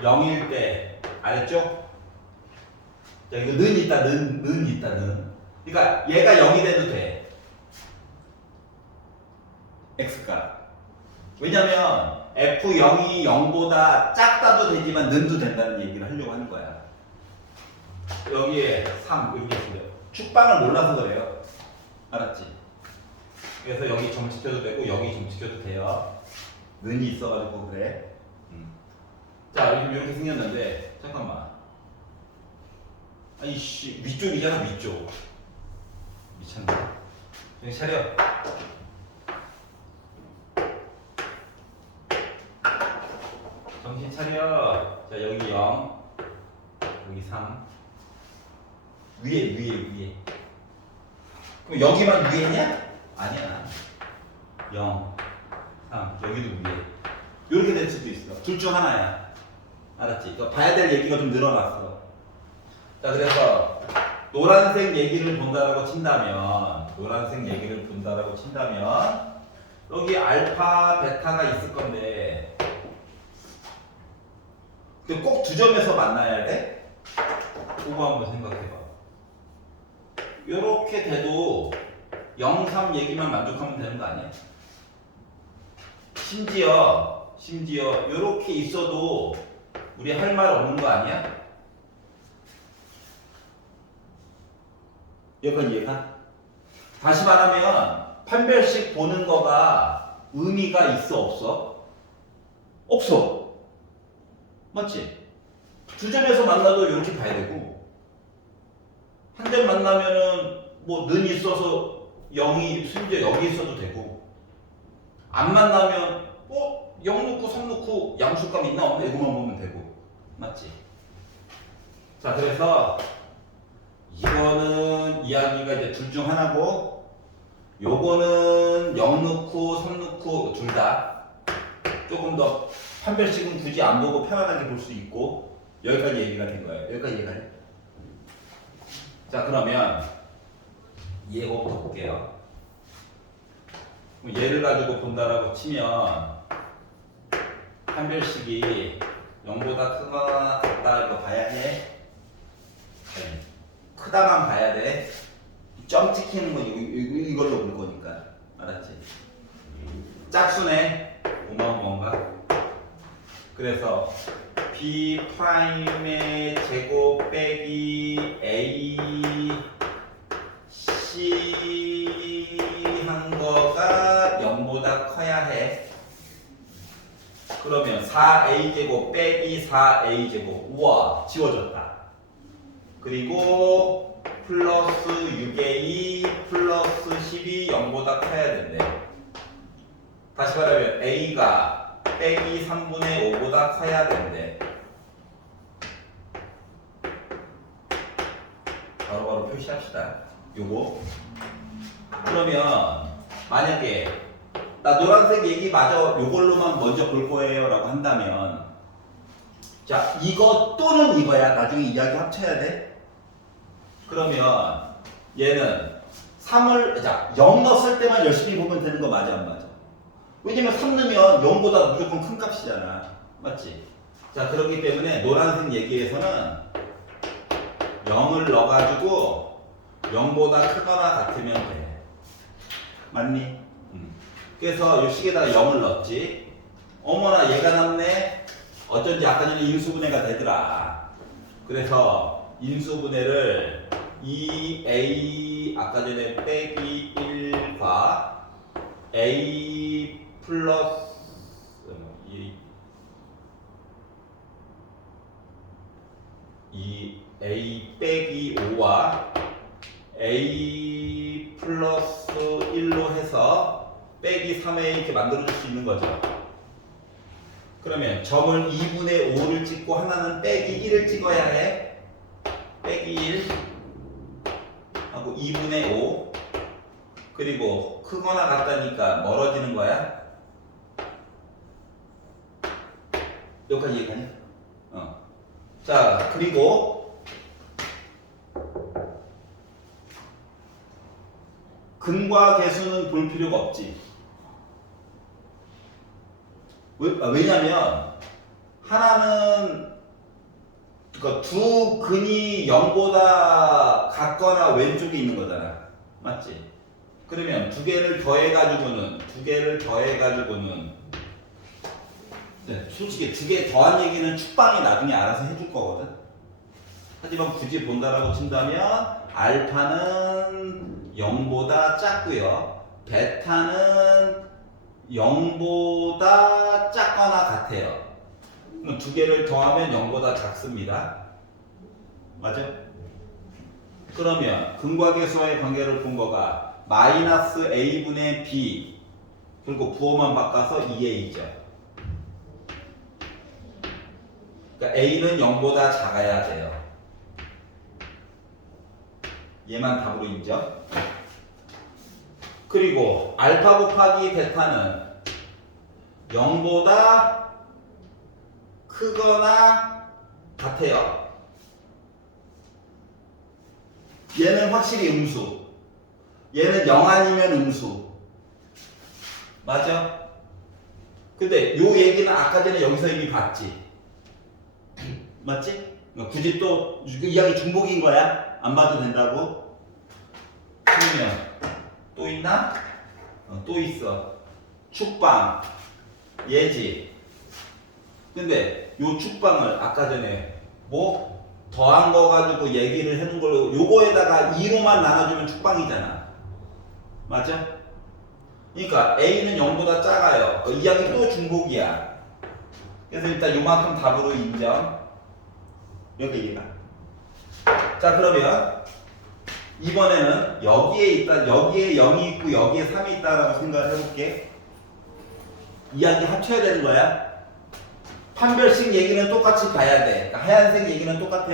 0일 때 알았죠? 자, 이거 는 있다, 는 있다, 는. 그러니까 얘가 0이 돼도 돼. x가. 왜냐면 f0이 0보다 작다도 되지만 는도 된다는 얘기를 하려고 하는 거야. 여기에 3 이렇게 있어요. 축방을 몰라서 그래요. 알았지? 그래서 여기 점시켜도 되고 여기 점시켜도 돼요. 는이 있어가지고 그래. 자, 이렇게 생겼는데 잠깐만. 아이씨, 위쪽이잖아, 위쪽. 미쳤네. 정신 차려. 정신 차려. 자, 여기 0, 여기 3. 위에. 그럼 여기만 위에냐? 아니야. 0, 3. 여기도 위에. 이렇게 될 수도 있어. 둘 중 하나야. 알았지? 그러니까 봐야 될 얘기가 좀 늘어났어. 자, 그래서 노란색 얘기를 본다라고 친다면 여기 알파, 베타가 있을 건데 근데 꼭 두 점에서 만나야 돼? 그거 한번 생각해봐. 요렇게 돼도 0, 3 얘기만 만족하면 되는 거 아니야? 심지어 요렇게 있어도 우리 할 말 없는 거 아니야? 여기까지 이해가? 다시 말하면 판별식 보는 거가 의미가 있어 없어? 없어. 맞지? 두 점에서 만나도 이렇게 봐야 되고 한 점 만나면은 뭐 는 있어서 0이 심지어 여기 있어도 되고 안 만나면 0 넣고 3 넣고 양수값 있나 없나 이거만 보면 되고 맞지? 자, 그래서 이거는 이야기가 이제 둘 중 하나고 요거는 0 넣고 3 넣고 둘 다 조금 더 판별식은 굳이 안 보고 편안하게 볼 수 있고 여기까지 얘기가 된 거예요. 여기까지 이해가 돼? 자, 그러면 예고부터 볼게요. 얘를 가지고 본다라고 치면 판별식이 0보다 크거나 같다 이거 봐야 해. 크다만 봐야 돼. 점 찍히는 건 이걸로 볼 거니까. 알았지? 짝수네. 고마운 건가? 그래서 b 프라임의 제곱 빼기 a c 한 거가 0보다 커야 해. 그러면 4a 제곱 빼기 4a 제곱. 우와, 지워졌다. 그리고 플러스 6a 플러스 10이 0보다 커야 된대. 다시 말하면 a가 빼기 3분의 5보다 커야 된대. 바로바로 표시합시다. 요거. 그러면 만약에 나 노란색 얘기 마저 요걸로만 먼저 볼 거예요 라고 한다면 자, 이거 또는 이거야. 나중에 이야기 합쳐야 돼. 그러면 얘는 3을 자, 0 넣었을 때만 열심히 보면 되는 거 맞아 안 맞아? 왜냐면 3 넣으면 0보다 무조건 큰 값이잖아. 맞지? 자, 그렇기 때문에 노란색 얘기에서는 0을 넣어가지고 0보다 크거나 같으면 돼. 맞니? 그래서 이 식에다가 0을 넣었지. 어머나 얘가 남네. 어쩐지 아까 전에 인수분해가 되더라. 그래서 인수분해를 2a 아까 전에 빼기 1과 a 플러스 이 a 빼기 5와 a 플러스 1로 해서 빼기 3a 이렇게 만들어줄 수 있는 거죠. 그러면 점을 2분의 5를 찍고 하나는 빼기 1을 찍어야 해. 빼기 1 하고 2분의 5 그리고 크거나 같다니까 멀어지는 거야. 여기까지 이해가냐? 자, 그리고 근과 계수는 볼 필요가 없지. 왜냐면 하나는 그러니까 두 근이 0보다 같거나 왼쪽에 있는 거잖아. 맞지? 그러면 두 개를 더해가지고는 네, 솔직히 두 개 더한 얘기는 축방이 나중에 알아서 해줄 거거든. 하지만 굳이 본다라고 친다면 알파는 0보다 작고요. 베타는 0보다 작거나 같아요. 그럼 두 개를 더하면 0보다 작습니다. 맞아? 그러면 근과 계수와의 관계를 본 거가 마이너스 a분의 b 그리고 부호만 바꿔서 2a죠. 그러니까 a는 0보다 작아야 돼요. 얘만 답으로 인정. 그리고 알파 곱하기 베타는 0보다 크거나 같아요. 얘는 확실히 음수. 얘는 0 아니면 음수. 맞아? 근데 요 얘기는 아까 전에 여기서 이미 봤지. 맞지? 굳이 또 이야기 중복인 거야? 안 봐도 된다고? 그러면 또 있나? 또 있어. 축방. 얘지. 근데 요 축방을 아까 전에 뭐 더한 거 가지고 얘기를 해놓은 걸로 요거에다가 2로만 나눠주면 축방이잖아. 맞아? 그러니까 A는 0보다 작아요. 이 이야기 또 중복이야. 그래서 일단 요만큼 답으로 인정. 여기 얘가. 자, 그러면 이번에는 여기에 0이 있고 여기에 3이 있다라고 생각을 해볼게. 이야기 합쳐야 되는 거야. 판별식 얘기는 똑같이 봐야 돼. 그러니까 하얀색 얘기는 똑같아.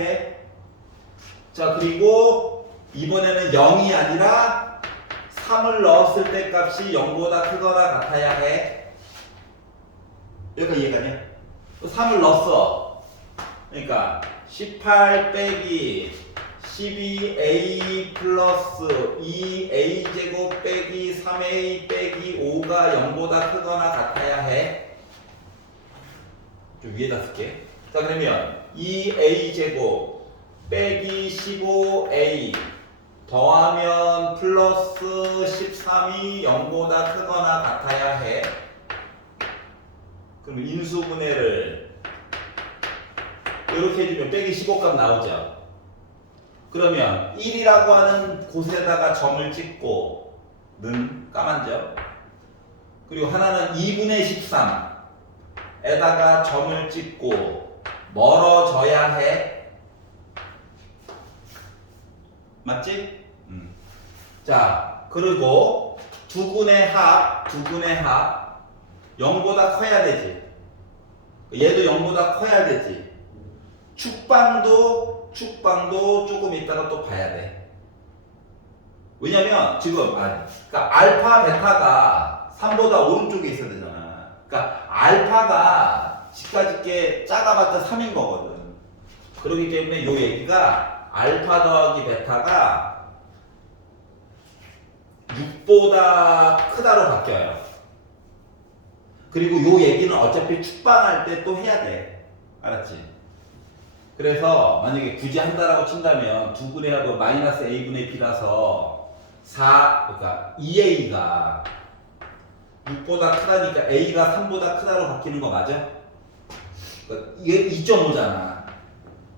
자, 그리고 이번에는 0이 아니라 3을 넣었을 때 값이 0보다 크거나 같아야 해. 여기가 이해가냐? 3을 넣었어. 그러니까 18 빼기 12a 플러스 2a 제곱 빼기 3a 빼기 5가 0보다 크거나 같아야 해. 좀 위에다 쓸게. 자, 그러면 2a 제곱 빼기 15a 더하면 플러스 13이 0보다 크거나 같아야 해. 그럼 인수분해를 이렇게 해주면 빼기 15값 나오죠. 그러면 1이라고 하는 곳에다가 점을 찍고 는 까만 점 그리고 하나는 2분의 13에다가 점을 찍고 멀어져야 해. 맞지? 자, 그리고 두근의 합 0보다 커야 되지. 얘도 0보다 커야 되지. 축방도 조금 이따가 또 봐야 돼. 왜냐면 지금 그러니까 알파 베타가 3보다 오른쪽에 있어야 되잖아. 그러니까 알파가 집까짓게 작아봤자 3인 거거든. 그렇기 때문에 이 얘기가 알파 더하기 베타가 6보다 크다로 바뀌어요. 그리고 이 얘기는 어차피 축방할 때 또 해야 돼. 알았지? 그래서 만약에 굳이 한다라고 친다면 2분의 합은 마이너스 a분의 b라서 그러니까 2a가 6보다 크다니까 a가 3보다 크다로 바뀌는 거 맞아? 그러니까 이게 2.5잖아.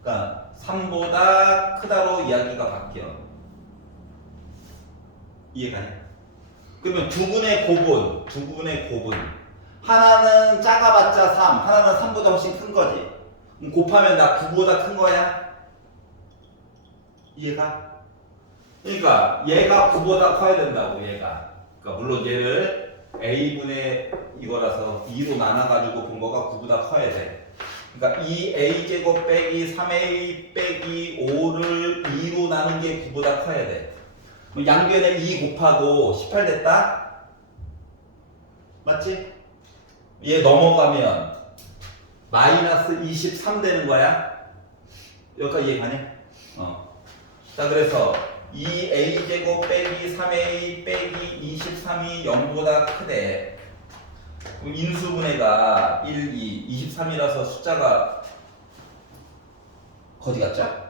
그러니까 3보다 크다로 이야기가 바뀌어. 이해가냐? 그러면 두 분의 곱은 하나는 작아봤자 3, 하나는 3보다 훨씬 큰 거지. 그럼 곱하면 나 9보다 큰 거야? 이해가? 그러니까 얘가 9보다 커야 된다고 얘가. 그러니까 물론 얘를 a분의 이거라서 2로 나눠가지고 본 거가 9보다 커야 돼. 그러니까 2a제곱 빼기 3a 빼기 5를 2로 나눈 게 9보다 커야 돼. 그럼 양변에 2 곱하고 18 됐다? 맞지? 얘 넘어가면 마이너스 23 되는 거야. 여기까지 이해가냐? 자, 그래서 2a제곱 빼기 3a 빼기 23이 0보다 크대. 그럼 인수분해가 1, 2, 23이라서 숫자가 거지 같죠?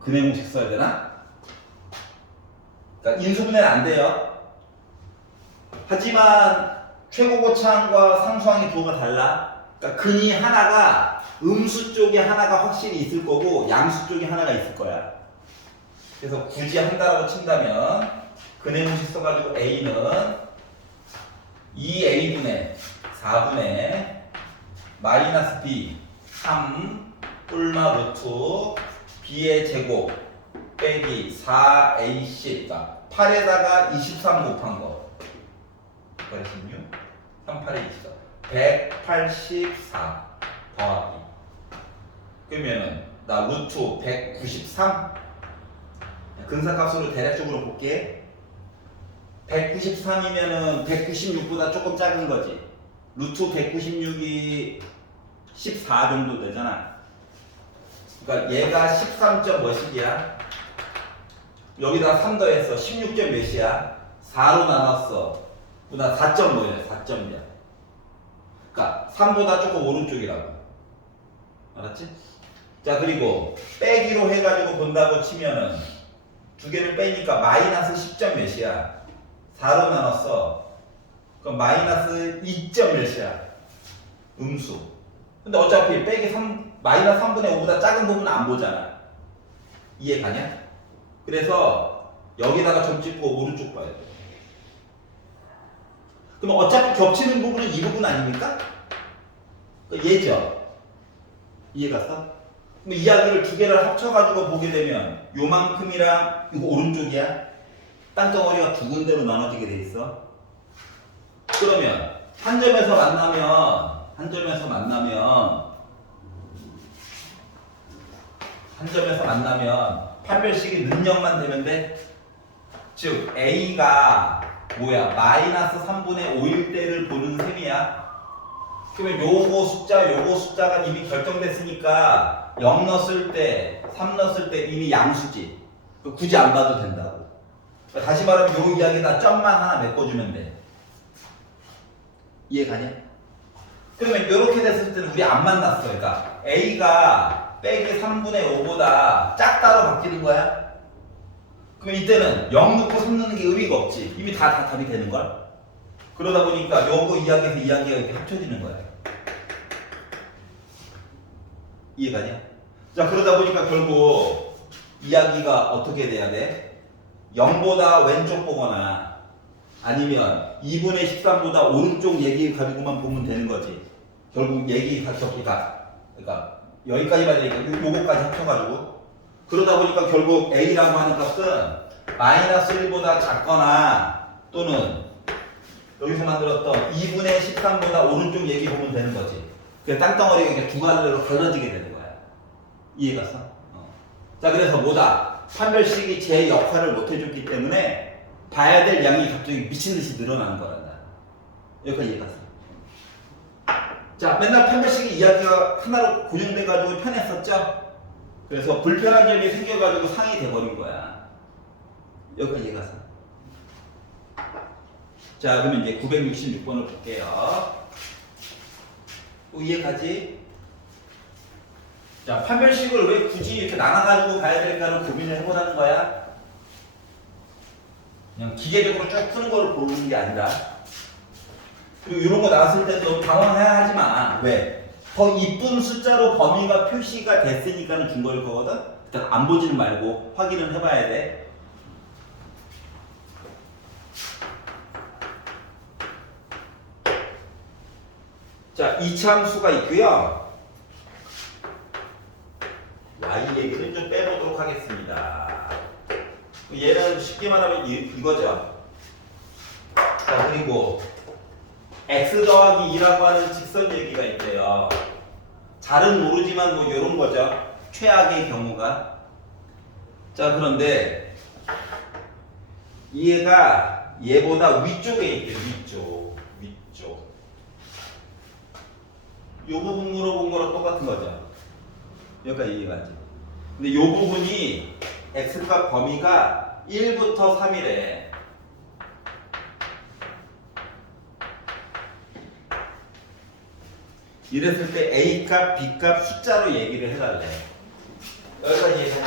근해 공식 써야 되나? 그러니까 인수분해는 안 돼요. 하지만 최고고차항과 상수항의 부호가 달라. 그러니까 근이 하나가 음수 쪽에 하나가 확실히 있을 거고 양수 쪽에 하나가 있을 거야. 그래서 굳이 한다라고 친다면 근해 공식 써가지고 a는 2a분의 4분의 마이너스 b 3 뿔마 루트 b의 제곱 빼기 4ac 그러니까 8에다가 23 곱한 거 186 38에 24 184 더하기 그러면은 나 루트 193 근사값으로 대략적으로 볼게. 193이면은 196보다 조금 작은 거지. 루트 196이 14 정도 되잖아. 그러니까 얘가 13. 몇이야? 여기다 3 더했어. 16. 몇이야? 4로 나눴어. 나 4. 뭐야? 4점이야. 그러니까 3보다 조금 오른쪽이라고. 알았지? 자, 그리고 빼기로 해가지고 본다고 치면은 두 개를 빼니까 마이너스 10점 몇이야? 4로 나눴어. 그럼 마이너스 2점 몇이야? 음수. 근데 어차피 빼기 3, 마이너스 3분의 5보다 작은 부분은 안 보잖아. 이해 가냐? 그래서 여기다가 점 찍고 오른쪽 봐야 돼. 그럼 어차피 겹치는 부분은 이 부분 아닙니까? 얘죠? 이해 갔어? 그럼 이야기를 두 개를 합쳐가지고 보게 되면 요만큼이랑 이거 오른쪽이야? 땅덩어리가 두 군데로 나눠지게 돼 있어. 그러면 한 점에서 만나면 판별식이 능력만 되면 돼. 즉 A가 뭐야? 마이너스 3분의 5일 때를 보는 셈이야. 그러면 요거 숫자가 이미 결정됐으니까 0 넣었을 때, 3 넣었을 때 이미 양수지. 굳이 안 봐도 된다고. 다시 말하면 요 이야기에다 점만 하나 메꿔주면 돼. 이해 가냐? 그러면 이렇게 됐을 때는 우리 안 만났어. 그러니까 A가 빼기 3분의 5보다 작다로 바뀌는 거야. 그럼 이때는 0 넣고 3 넣는 게 의미가 없지. 이미 다 답이 되는 걸. 그러다 보니까 요거 이야기에서 이야기가 이렇게 합쳐지는 거야. 이해 가냐? 자, 그러다 보니까 결국 이야기가 어떻게 돼야 돼? 0보다 왼쪽 보거나 아니면 2분의 13보다 오른쪽 얘기 가지고만 보면 되는 거지. 결국 얘기 가격이다. 그러니까 여기까지만 되니까 요거까지 합쳐가지고 그러다 보니까 결국 A라고 하는 값은 마이너스 1보다 작거나 또는 여기서 만들었던 2분의 13보다 오른쪽 얘기 보면 되는 거지. 그 땅덩어리가 그냥 두 갈래로 갈라지게 되는 거야. 이해 갔어? 자, 그래서 뭐다? 판별식이 제 역할을 못 해줬기 때문에 봐야 될 양이 갑자기 미친듯이 늘어나는 거란다. 여기까지 이해 갔어? 자, 맨날 판별식이 이야기가 하나로 고정돼가지고 편했었죠? 그래서 불편한 점이 생겨가지고 상이 돼버린 거야. 여기까지 이해 갔어? 자, 그러면 이제 966번을 볼게요. 이해가지? 자, 판별식을 왜 굳이 이렇게 나눠가지고 가야 될까를 고민을 해보라는 거야. 그냥 기계적으로 쭉 푸는 걸 고르는 게 아니라. 그리고 이런 거 나왔을 때도 당황해야 하지 마. 왜? 더 이쁜 숫자로 범위가 표시가 됐으니까는 준 거일 거거든? 일단 안 보지는 말고 확인을 해봐야 돼. 자, 이차함수가 있고요. y 얘기를 좀 빼보도록 하겠습니다. 얘는 쉽게 말하면 이거죠. 자, 그리고 x 더하기 2라고 하는 직선 얘기가 있대요. 잘은 모르지만 뭐 이런 거죠. 최악의 경우가. 자, 그런데 얘가 얘보다 위쪽에 있대요. 위쪽. 요 부분 물어본 거랑 똑같은 거죠. 여기까지 이해가지. 근데 요 부분이 x값 범위가 1부터 3이래. 이랬을 때 A값, B값 숫자로 얘기를 해달래. 여기까지 이해되나?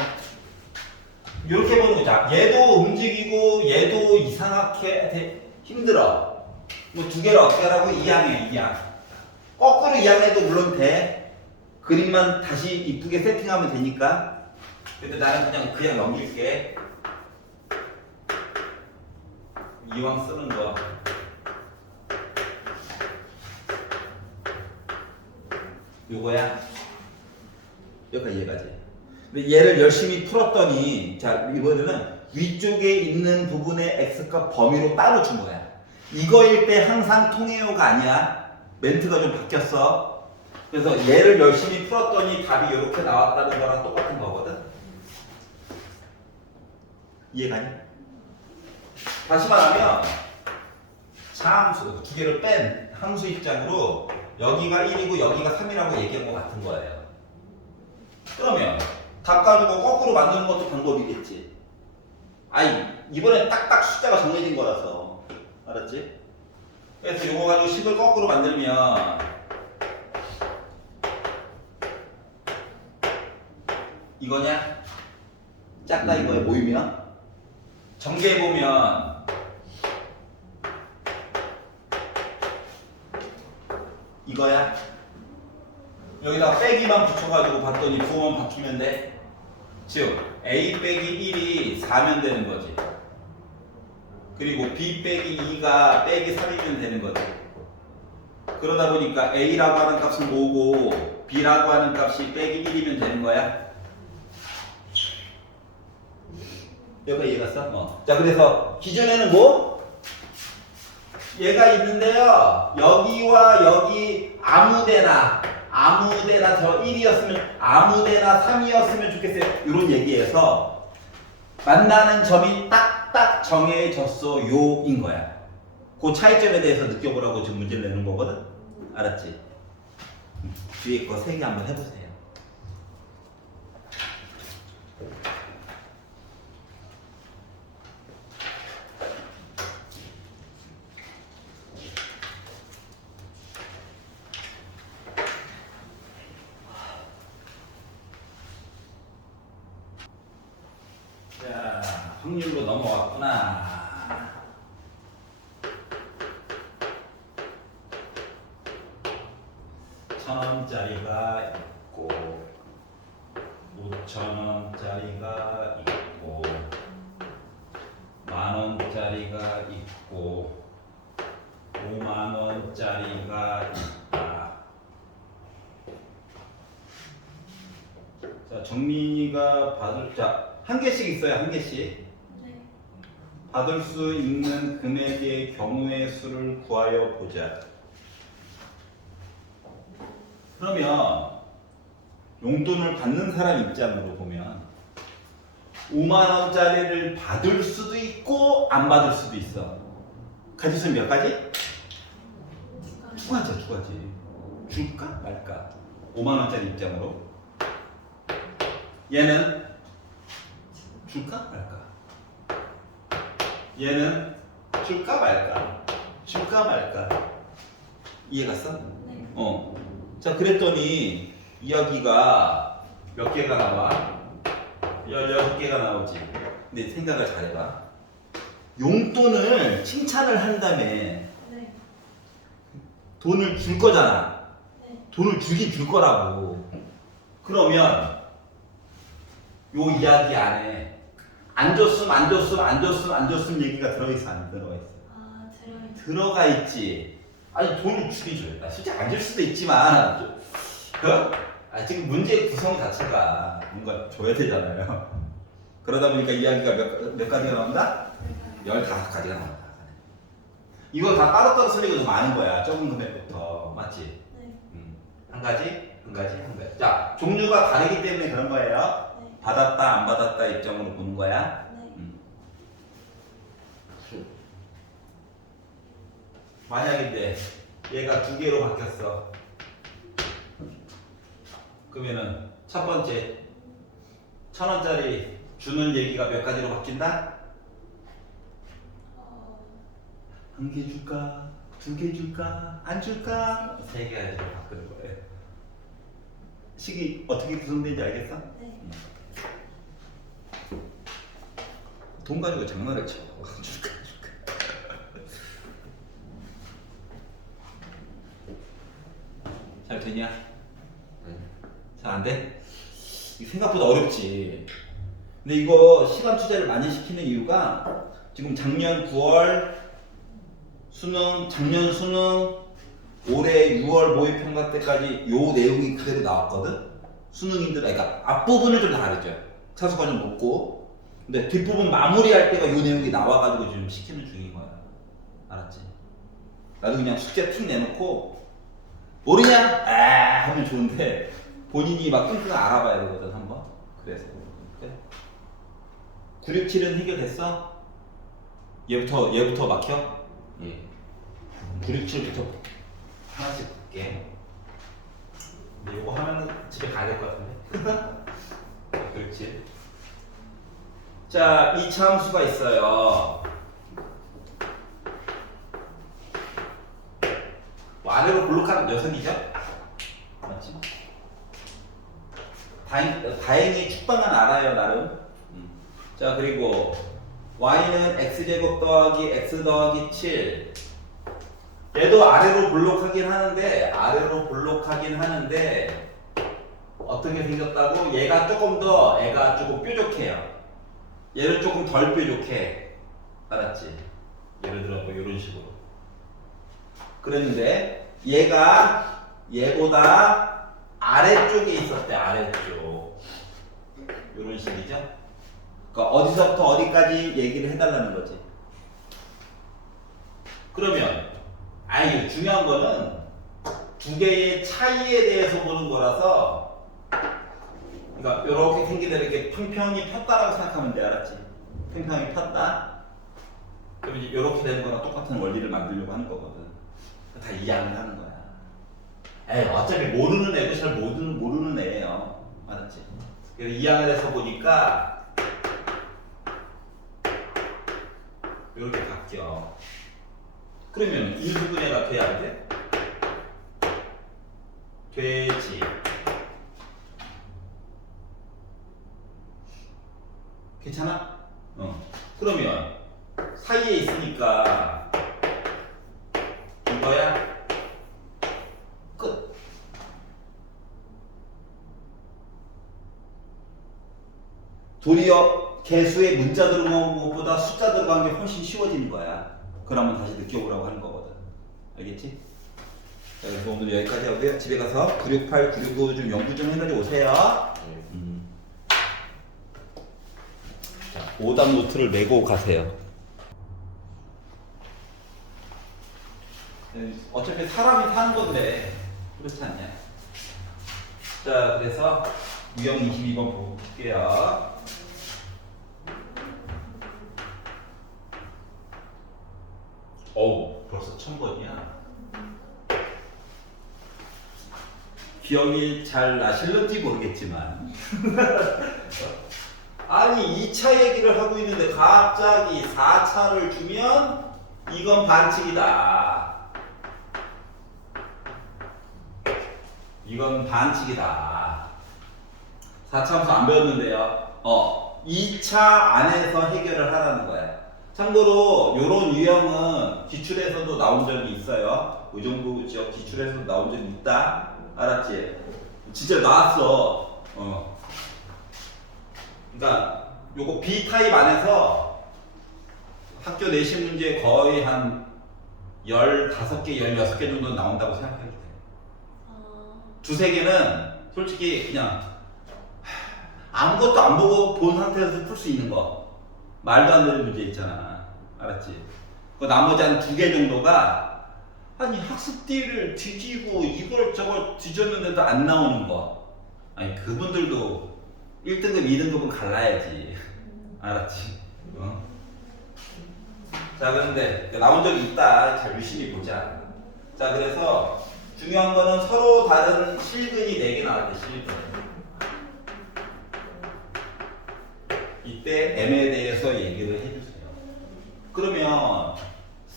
이렇게 보는 거죠. 얘도 움직이고 얘도 이상하게 힘들어. 뭐 두 개를 어떻게 하라고? 이항해. 거꾸로 이항해도 물론 돼. 그림만 다시 이쁘게 세팅하면 되니까. 근데 나는 그냥 넘길게. 이왕 쓰는 거. 요거야. 여기까지 이해가지. 근데 얘를 열심히 풀었더니, 자, 이번에는 위쪽에 있는 부분의 x값 범위로 따로 준 거야. 이거일 때 항상 통해요가 아니야. 멘트가 좀 바뀌었어. 그래서 얘를 열심히 풀었더니 답이 이렇게 나왔다는 거랑 똑같은 거거든. 이해가니? 다시 말하면 차함수 두 개를 뺀 함수 입장으로 여기가 1이고 여기가 3이라고 얘기한 것 같은 거예요. 그러면 답 가지고 거꾸로 만드는 것도 방법이겠지. 아니, 이번엔 딱딱 숫자가 정해진 거라서. 알았지? 그래서 이거 가지고 10을 거꾸로 만들면 이거냐? 작다 이거에 모이면 전개해보면 이거야. 여기다 빼기만 붙여가지고 봤더니 부호만 바뀌면 돼. 즉 A 빼기 1이 4면 되는 거지. 그리고 B 빼기 2가 빼기 3이면 되는 거지. 그러다 보니까 A라고 하는 값은 5고 B라고 하는 값이 빼기 1이면 되는 거야. 여기 이해 갔어? 자, 그래서 기존에는 뭐? 얘가 있는데요. 여기와 여기 아무데나 저 1이었으면 아무데나 3이었으면 좋겠어요. 이런 얘기에서 만나는 점이 딱딱 정해졌어요 인 거야. 그 차이점에 대해서 느껴보라고 지금 문제를 내는 거거든. 알았지? 뒤에 거 3개 한번 해보세요. 자, 확률로 넘어왔구나. 천원짜리가 있고 5천원짜리가 있고 만원짜리가 있고 5만원짜리가 있다. 자, 정민이가 받을, 자, 한 개씩 있어요. 한 개씩. 네. 받을 수 있는 금액의 경우의 수를 구하여 보자. 그러면 용돈을 받는 사람 입장으로 보면 5만원짜리를 받을 수도 있고 안 받을 수도 있어. 가지수는 몇 가지? 두 가지. 줄까 말까? 5만원짜리 입장으로 얘는 줄까 말까? 얘는 줄까 말까? 이해 갔어? 네. 자, 그랬더니 여기가 몇 개가 나와? 16개가 나오지. 근데 생각을 잘해봐. 용돈을 칭찬을 한 다음에 네. 돈을 줄 거잖아. 네. 돈을 주긴 줄 거라고. 그러면 요 이야기 안에 안 줬음 안 줬음 안 줬음 안 줬음 얘기가 들어있어 안 들어가 있어? 아, 들어있어요. 들어가 있지. 아니 돈을 주긴 줘요. 솔직히 안 줄 수도 있지만 지금 문제 구성 자체가 뭔가 줘야 되잖아요. 그러다 보니까 이야기가 몇 가지가 나온다? 15가지가 나온다. 이걸 다 따로따로 쓰는 게 좀 많은 거야. 적은 금액부터. 맞지? 네. 한 가지, 한 가지, 한 가지. 자, 종류가 다르기 때문에 그런 거예요. 네. 받았다, 안 받았다 입장으로 보는 거야. 네. 만약인데 얘가 2개로 바뀌었어. 그러면은 첫 번째 1,000원짜리 주는 얘기가 몇 가지로 바뀐다? 어, 1개 줄까? 2개 줄까? 안 줄까? 3개 가지로 바꾸는 거예요. 식이 어떻게 구성되는지 알겠어? 네. 돈 가지고 장난을 쳐. 줄까? 잘 되냐? 잘 안 돼? 이거 생각보다 어렵지. 근데 이거 시간 투자를 많이 시키는 이유가 지금 작년 9월 수능, 작년 수능, 올해 6월 모의평가 때까지 요 내용이 그대로 나왔거든? 수능인들, 그러니까 앞부분을 좀 다르죠. 차수가 좀 높고. 근데 뒷부분 마무리할 때가 요 내용이 나와가지고 지금 시키는 중인 거야. 알았지? 나도 그냥 숙제 틱 내놓고 모르냐? 아 하면 좋은데 본인이 막 끙끙 알아봐야 되거든 한번. 그래서 967은 해결됐어? 얘부터 막혀? 예. 967부터 하나씩 볼게. 근데 이거 하면 집에 가야 될 것 같은데. 967. 자, 이차함수가 있어요. 아래로 블록하는 녀석이죠? 맞지? 다행히 축방은 알아요, 나름. 자, 그리고 y는 x제곱 더하기 x 더하기 7. 얘도 아래로 블록하긴 하는데 어떻게 생겼다고? 얘가 조금 뾰족해요. 얘는 조금 덜 뾰족해. 알았지? 예를 들어 뭐 이런 식으로. 그랬는데 얘보다 아래쪽에 있었대. 아래쪽. 이런 식이죠. 그러니까 어디서부터 어디까지 얘기를 해달라는 거지. 그러면 중요한 거는 두 개의 차이에 대해서 보는 거라서, 그러니까 이렇게 생긴 애를 이렇게 평평히 폈다라고 생각하면 돼. 알았지? 평평히 폈다. 그럼 이제 이렇게 되는 거랑 똑같은 원리를 만들려고 하는 거거든. 다 이해를 하는 거야. 어차피 모르는 애도 잘 모르는 애예요. 알았지? 그래서 2학년에서 보니까 이렇게 바뀌어. 그러면 인수분해가 돼야 안 돼? 되지. 괜찮아? 그러면 사이에 있으니까 이거야? 끝. 도리어 개수에 문자 들어간 것보다 숫자 들어간 게 훨씬 쉬워지는 거야. 그러면 다시 느껴보라고 하는 거거든. 알겠지? 자, 그래서 오늘 여기까지 하고요. 집에 가서 968, 969 좀 연구 좀 해가지고 오세요. 자, 오답 노트를 메고 가세요. 어차피 사람이 사는 건데 그렇지 않냐? 자, 그래서 유형 22번 볼게요. 어우, 벌써 1000번이야. 기억이 잘 나실는지 모르겠지만 아니 2차 얘기를 하고 있는데 갑자기 4차를 주면 이건 반칙이다. 이건 반칙이다. 4차 함수 안 배웠는데요. 2차 안에서 해결을 하라는 거야. 참고로 이런 유형은 기출에서도 나온 적이 있어요. 이 정도 지역 기출에서도 나온 적이 있다. 알았지? 진짜 나왔어. 그러니까 요거 B타입 안에서 학교 내신 문제 거의 한 15개, 16개 정도 나온다고 생각해도 돼. 두세 개는 솔직히 그냥 아무것도 안 보고 본 상태에서 풀 수 있는 거. 말도 안 되는 문제 있잖아. 알았지? 그 나머지 한 2개 정도가 아니 학습지를 뒤지고 이걸 저걸 뒤졌는데도 안 나오는 거. 아니 그분들도 1등급, 2등급은 갈라야지. 알았지? 자 그런데 나온 적이 있다. 잘 유심히 보자. 자 그래서 중요한 거는 서로 다른 실근이 4개 나왔대. 실근. 이때 M에 대해서 얘기를 해주세요. 그러면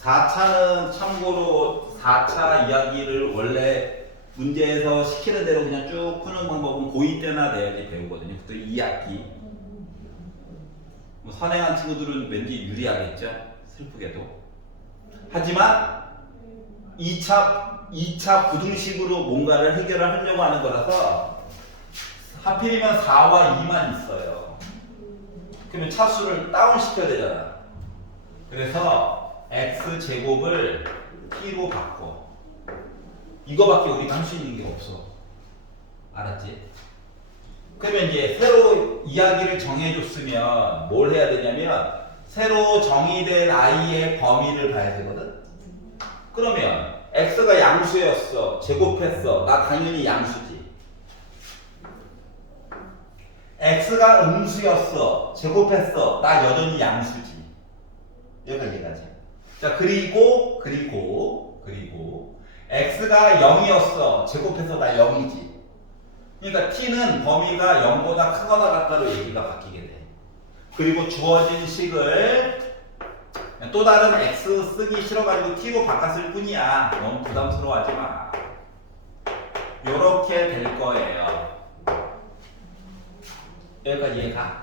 4차는 참고로 4차 이야기를 원래 문제에서 시키는 대로 그냥 쭉 푸는 방법은 고2 때나 돼야지 배우거든요. 또 2학기. 뭐 선행한 친구들은 왠지 유리하겠죠? 슬프게도. 하지만 2차 부등식으로 뭔가를 해결을 하려고 하는 거라서 하필이면 4와 2만 있어요. 그러면 차수를 다운시켜야 되잖아. 그래서 x제곱을 t로 바꿔. 이거밖에 우리가 할 수 있는 게 없어. 알았지? 그러면 이제 새로 이야기를 정해줬으면 뭘 해야 되냐면 새로 정의된 i의 범위를 봐야 되거든. 그러면 x가 양수였어. 제곱했어. 나 당연히 양수지. x가 음수였어. 제곱했어. 나 여전히 양수지. 여기까지 이해가지? 자 그리고 x가 0이었어. 제곱해서 나 0이지. 그러니까 t는 범위가 0보다 크거나 같다로 얘기가 바뀌게 돼. 그리고 주어진 식을 또 다른 x 쓰기 싫어가지고 t로 바꿨을 뿐이야. 너무 부담스러워하지 마. 요렇게 될 거예요. 여기까지 이해가?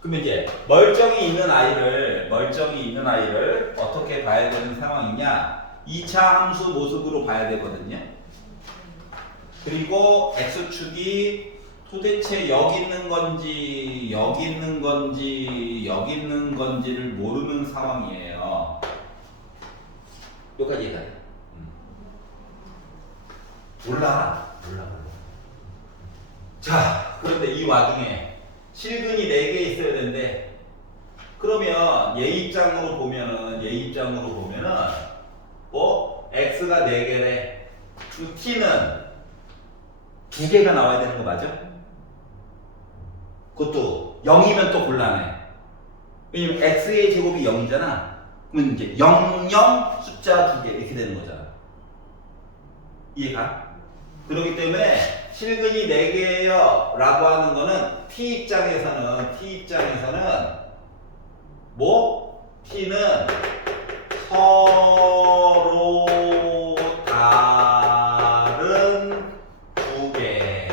그러면 이제 멀쩡히 있는 아이를 어떻게 봐야 되는 상황이냐? 2차 함수 모습으로 봐야 되거든요. 그리고 x축이 도대체 여기 있는 건지 여기 있는 건지 여기 있는 건지를 모르는 상황이에요. 여기까지 이해가 돼? 몰라. 자, 그런데 이 와중에 실근이 4개 있어야 되는데, 그러면 얘 입장으로 보면은 뭐 x가 4개래. 그 t는 2개가 나와야 되는 거 맞아? 그것도 0이면 또 곤란해. 왜냐면 x의 제곱이 0이잖아. 그러면 이제 0, 0 숫자 2개 이렇게 되는 거잖아. 이해가? 그렇기 때문에 실근이 4개예요 라고 하는 거는 t 입장에서는 뭐? t는 서로 다른 2개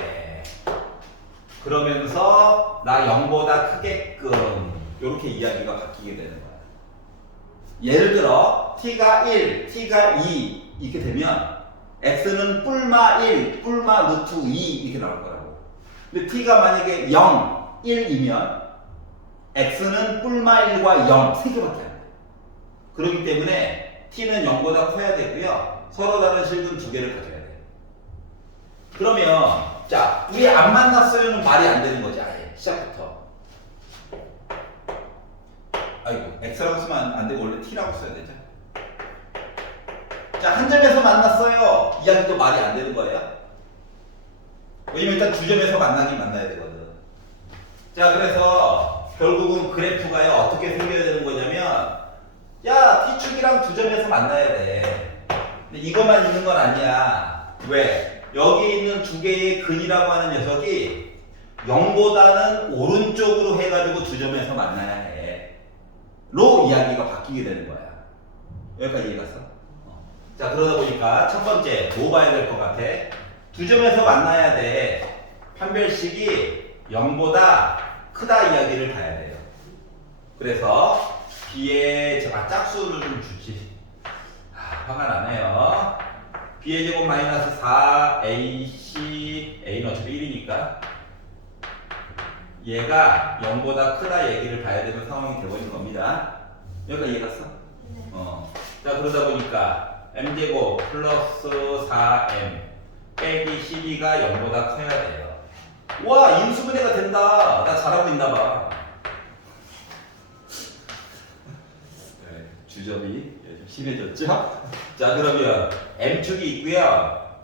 그러면서 나 0보다 크게끔 이렇게 이야기가 바뀌게 되는 거야. 예를 들어 t가 1, t가 2 이렇게 되면 x는 뿔마 1, 뿔마 루트 2 이렇게 나올 거라고. 근데 t가 만약에 0, 1이면 x는 뿔마 1과 0, 3개밖에 안 돼. 그렇기 때문에 t는 0보다 커야 되고요. 서로 다른 실근 2개를 가져야 돼. 그러면 자, 우리 안 만났어요는 말이 안 되는 거지. 아예 시작부터. 아이고, x라고 쓰면 안 되고 원래 t라고 써야 되죠. 자, 한 점에서 만났어요. 이야기도 말이 안 되는 거예요. 왜냐면 일단 두 점에서 만나야 되거든. 자, 그래서 결국은 그래프가요 어떻게 생겨야 되는 거냐면, 야, t축이랑 두 점에서 만나야 돼. 근데 이것만 있는 건 아니야. 왜? 여기 있는 2개의 근이라고 하는 녀석이 0보다는 오른쪽으로 해가지고 두 점에서 만나야 해. 로 이야기가 바뀌게 되는 거야. 여기까지 이해갔어? 자, 그러다 보니까 첫 번째 뭐 봐야 될 것 같아? 두 점에서 만나야 돼. 판별식이 0보다 크다 이야기를 봐야 돼요. 그래서 b의 짝수를 좀 주지. 화가 나네요. b의 제곱 마이너스 4ac a는 어차피 1이니까 얘가 0보다 크다 얘기를 봐야 되는 상황이 되어버린 겁니다. 여기까지 이해 갔어? 네. 자 그러다 보니까 m제곱 플러스 4m 빼기 12가 0보다 커야 돼요. 와 인수분해가 된다. 나 잘하고 있나봐. 네, 주접이 좀 심해졌죠? 자 그러면 m축이 있고요.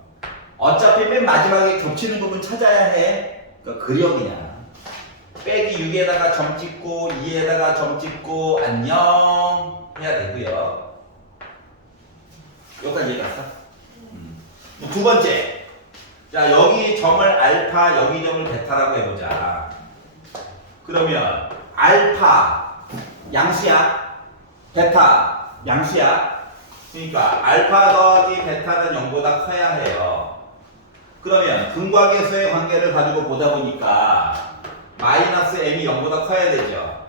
어차피 맨 마지막에 겹치는 부분 찾아야 해. 그러니까 그려 그냥. 빼기 6에다가 점 찍고 2에다가 점 찍고 안녕 해야 되고요. 여기까지 이해갔어? 두 번째. 자 여기 점을 알파 여기 점을 베타라고 해보자. 그러면 알파 양수야, 베타 양수야. 그러니까 알파 더하기 베타는 0보다 커야 해요. 그러면 근과 계수의 관계를 가지고 보다 보니까 마이너스 m이 0보다 커야 되죠.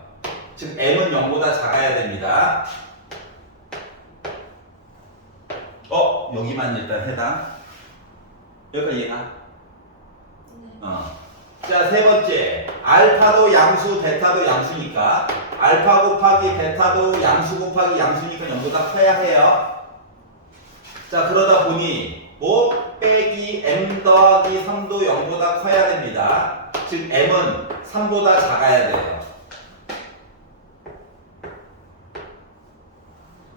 즉 m은 0보다 작아야 됩니다. 여기만 일단 해당. 여기까지 이해가? 네. 자, 세 번째. 알파도 양수, 베타도 양수니까 알파 곱하기 베타도 양수 곱하기 양수니까 0보다 커야 해요. 자, 그러다 보니 뭐 빼기 m 더하기 3도 0보다 커야 됩니다. 즉 m은 3보다 작아야 돼요.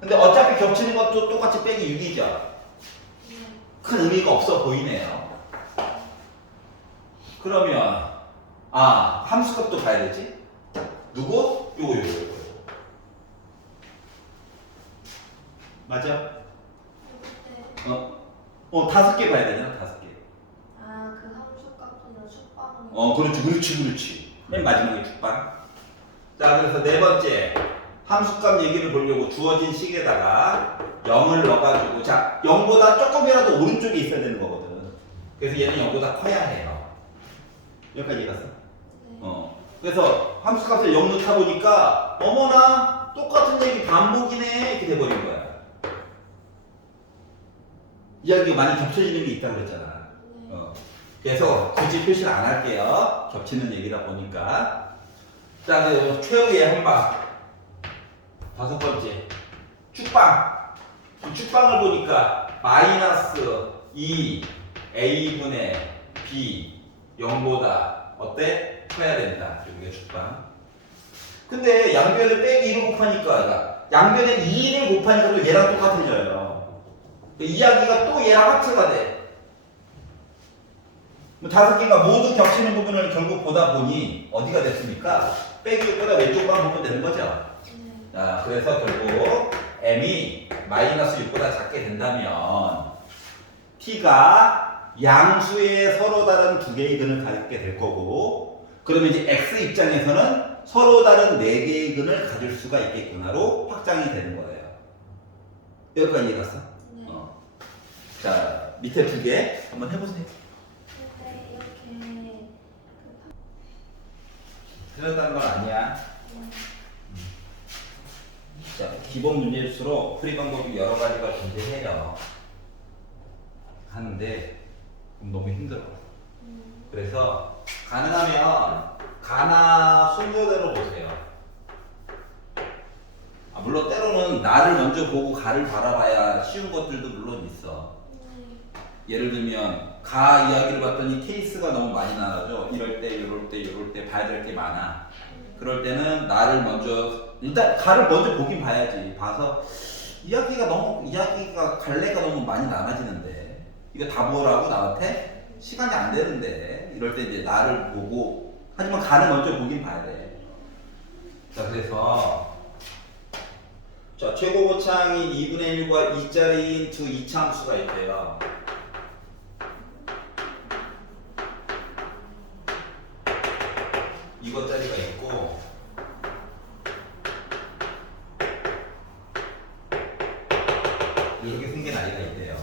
근데 어차피 겹치는 것도 똑같이 빼기 6이죠. 네. 큰 의미가 없어 보이네요. 그러면 함수값도 봐야 되지? 누구? 요거. 맞아? 네. 5개 봐야 되잖아. 5개. 그 함수 값은 축방. 그렇지. 맨 마지막에 축방. 자, 그래서 네 번째. 함수값 얘기를 보려고 주어진 식에다가 0을 넣어가지고, 자, 0보다 조금이라도 오른쪽에 있어야 되는 거거든. 그래서 얘는 0보다 커야 해요. 여기까지 이해갔어? 네. 그래서 함수값을 0 넣다 보니까, 어머나, 똑같은 얘기 반복이네. 이렇게 돼버린 거야. 이야기가 많이 겹쳐지는 게 있다고 그랬잖아. 네. 그래서 굳이 표시를 안 할게요. 겹치는 얘기다 보니까. 자, 그 최후의 한방. 5번째. 축방. 이 축방을 보니까 마이너스 2a분의 b 0보다 어때? 커야 된다. 여기가 축방. 근데 양변에 빼기 1을 곱하니까 양변에 2를 곱하니까 또 얘랑 똑같아져요. 이야기가 또 얘랑 합쳐가 돼. 5개가 모두 겹치는 부분을 결국 보다 보니 어디가 됐습니까? 빼기 6보다 왼쪽만 보면 되는 거죠. 자, 그래서 결국 m이 마이너스 6보다 작게 된다면 t가 양수의 서로 다른 두 개의 근을 갖게 될 거고, 그러면 이제 x 입장에서는 서로 다른 네 개의 근을 가질 수가 있겠구나로 확장이 되는 거예요. 여기까지 이해갔어? 네. 자, 밑에 2개 한번 해보세요. 근데 이렇게 틀렸다는 건 아니야. 자, 기본 문제일수록 풀이 방법이 여러 가지가 존재해요. 하는데 너무 힘들어. 그래서 가능하면 가나 순서대로 보세요. 물론 때로는 나를 먼저 보고 가를 바라봐야 쉬운 것들도 물론 있어. 예를 들면 가 이야기를 봤더니 케이스가 너무 많이 나죠. 이럴 때, 이럴 때, 이럴 때 봐야 될 게 많아. 그럴 때는 나를 먼저 일단 가를 먼저 보긴 봐야지. 봐서 이야기가 갈래가 너무 많이 나눠지는데 이거 다 보라고 나한테 시간이 안 되는데 이럴 때 이제 나를 보고, 하지만 가를 먼저 보긴 봐야 돼. 자, 그래서 자, 최고 고차항이 2분의 1과 2짜리인 두 이차함수가 있대요. 이것짜리가 있고 이렇게 생긴 아이가 있대요.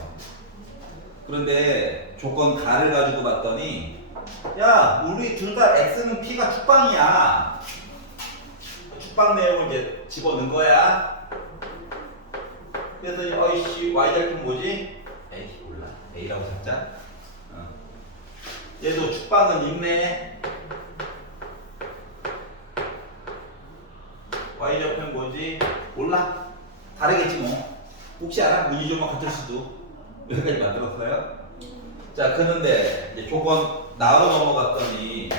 그런데 조건 가를 가지고 봤더니 야, 우리 둘 다 x는 p가 축방이야. 축방 내용을 이제 집어넣은 거야. 그래서 어이씨 y절편 뭐지? 에이 몰라. a라고 잡자. 얘도 축방은 있네. y절편 뭐지? 몰라. 다르겠지 뭐. 혹시 알아? 문의조만 같을 수도. 여기까지 만들었어요? 자, 그런데 이제 조건 나로 넘어갔더니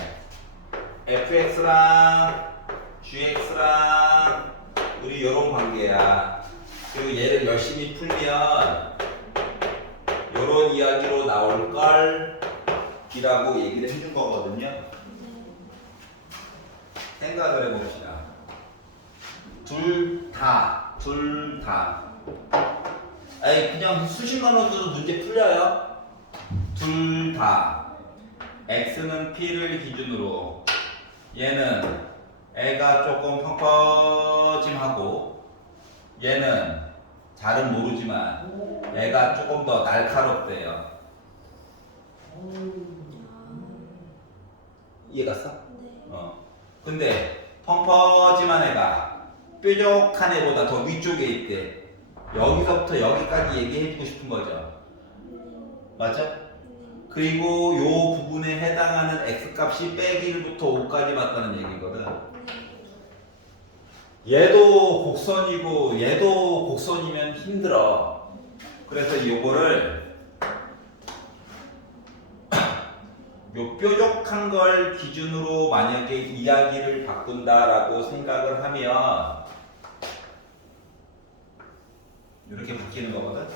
fx랑 gx랑 우리 이런 관계야. 그리고 얘를 열심히 풀면 이런 이야기로 나올 걸이라고 얘기를 해준 거거든요. 생각을 해봅시다. 둘 다. 아니 그냥 수식어로도 문제 풀려요. 둘 다. x는 p를 기준으로 얘는 애가 조금 펑퍼짐하고 얘는 잘은 모르지만 애가 조금 더 날카롭대요. 이해갔어? 네. 근데 펑퍼짐한 애가 뾰족한 애보다 더 위쪽에 있대. 여기서부터 여기까지 얘기해주고 싶은 거죠. 맞죠? 그리고 요 부분에 해당하는 x값이 빼기 1부터 5까지 맞다는 얘기거든. 얘도 곡선이고 얘도 곡선이면 힘들어. 그래서 요거를 요 뾰족한 걸 기준으로 만약에 이야기를 바꾼다라고 생각을 하면 이렇게 바뀌는 거거든.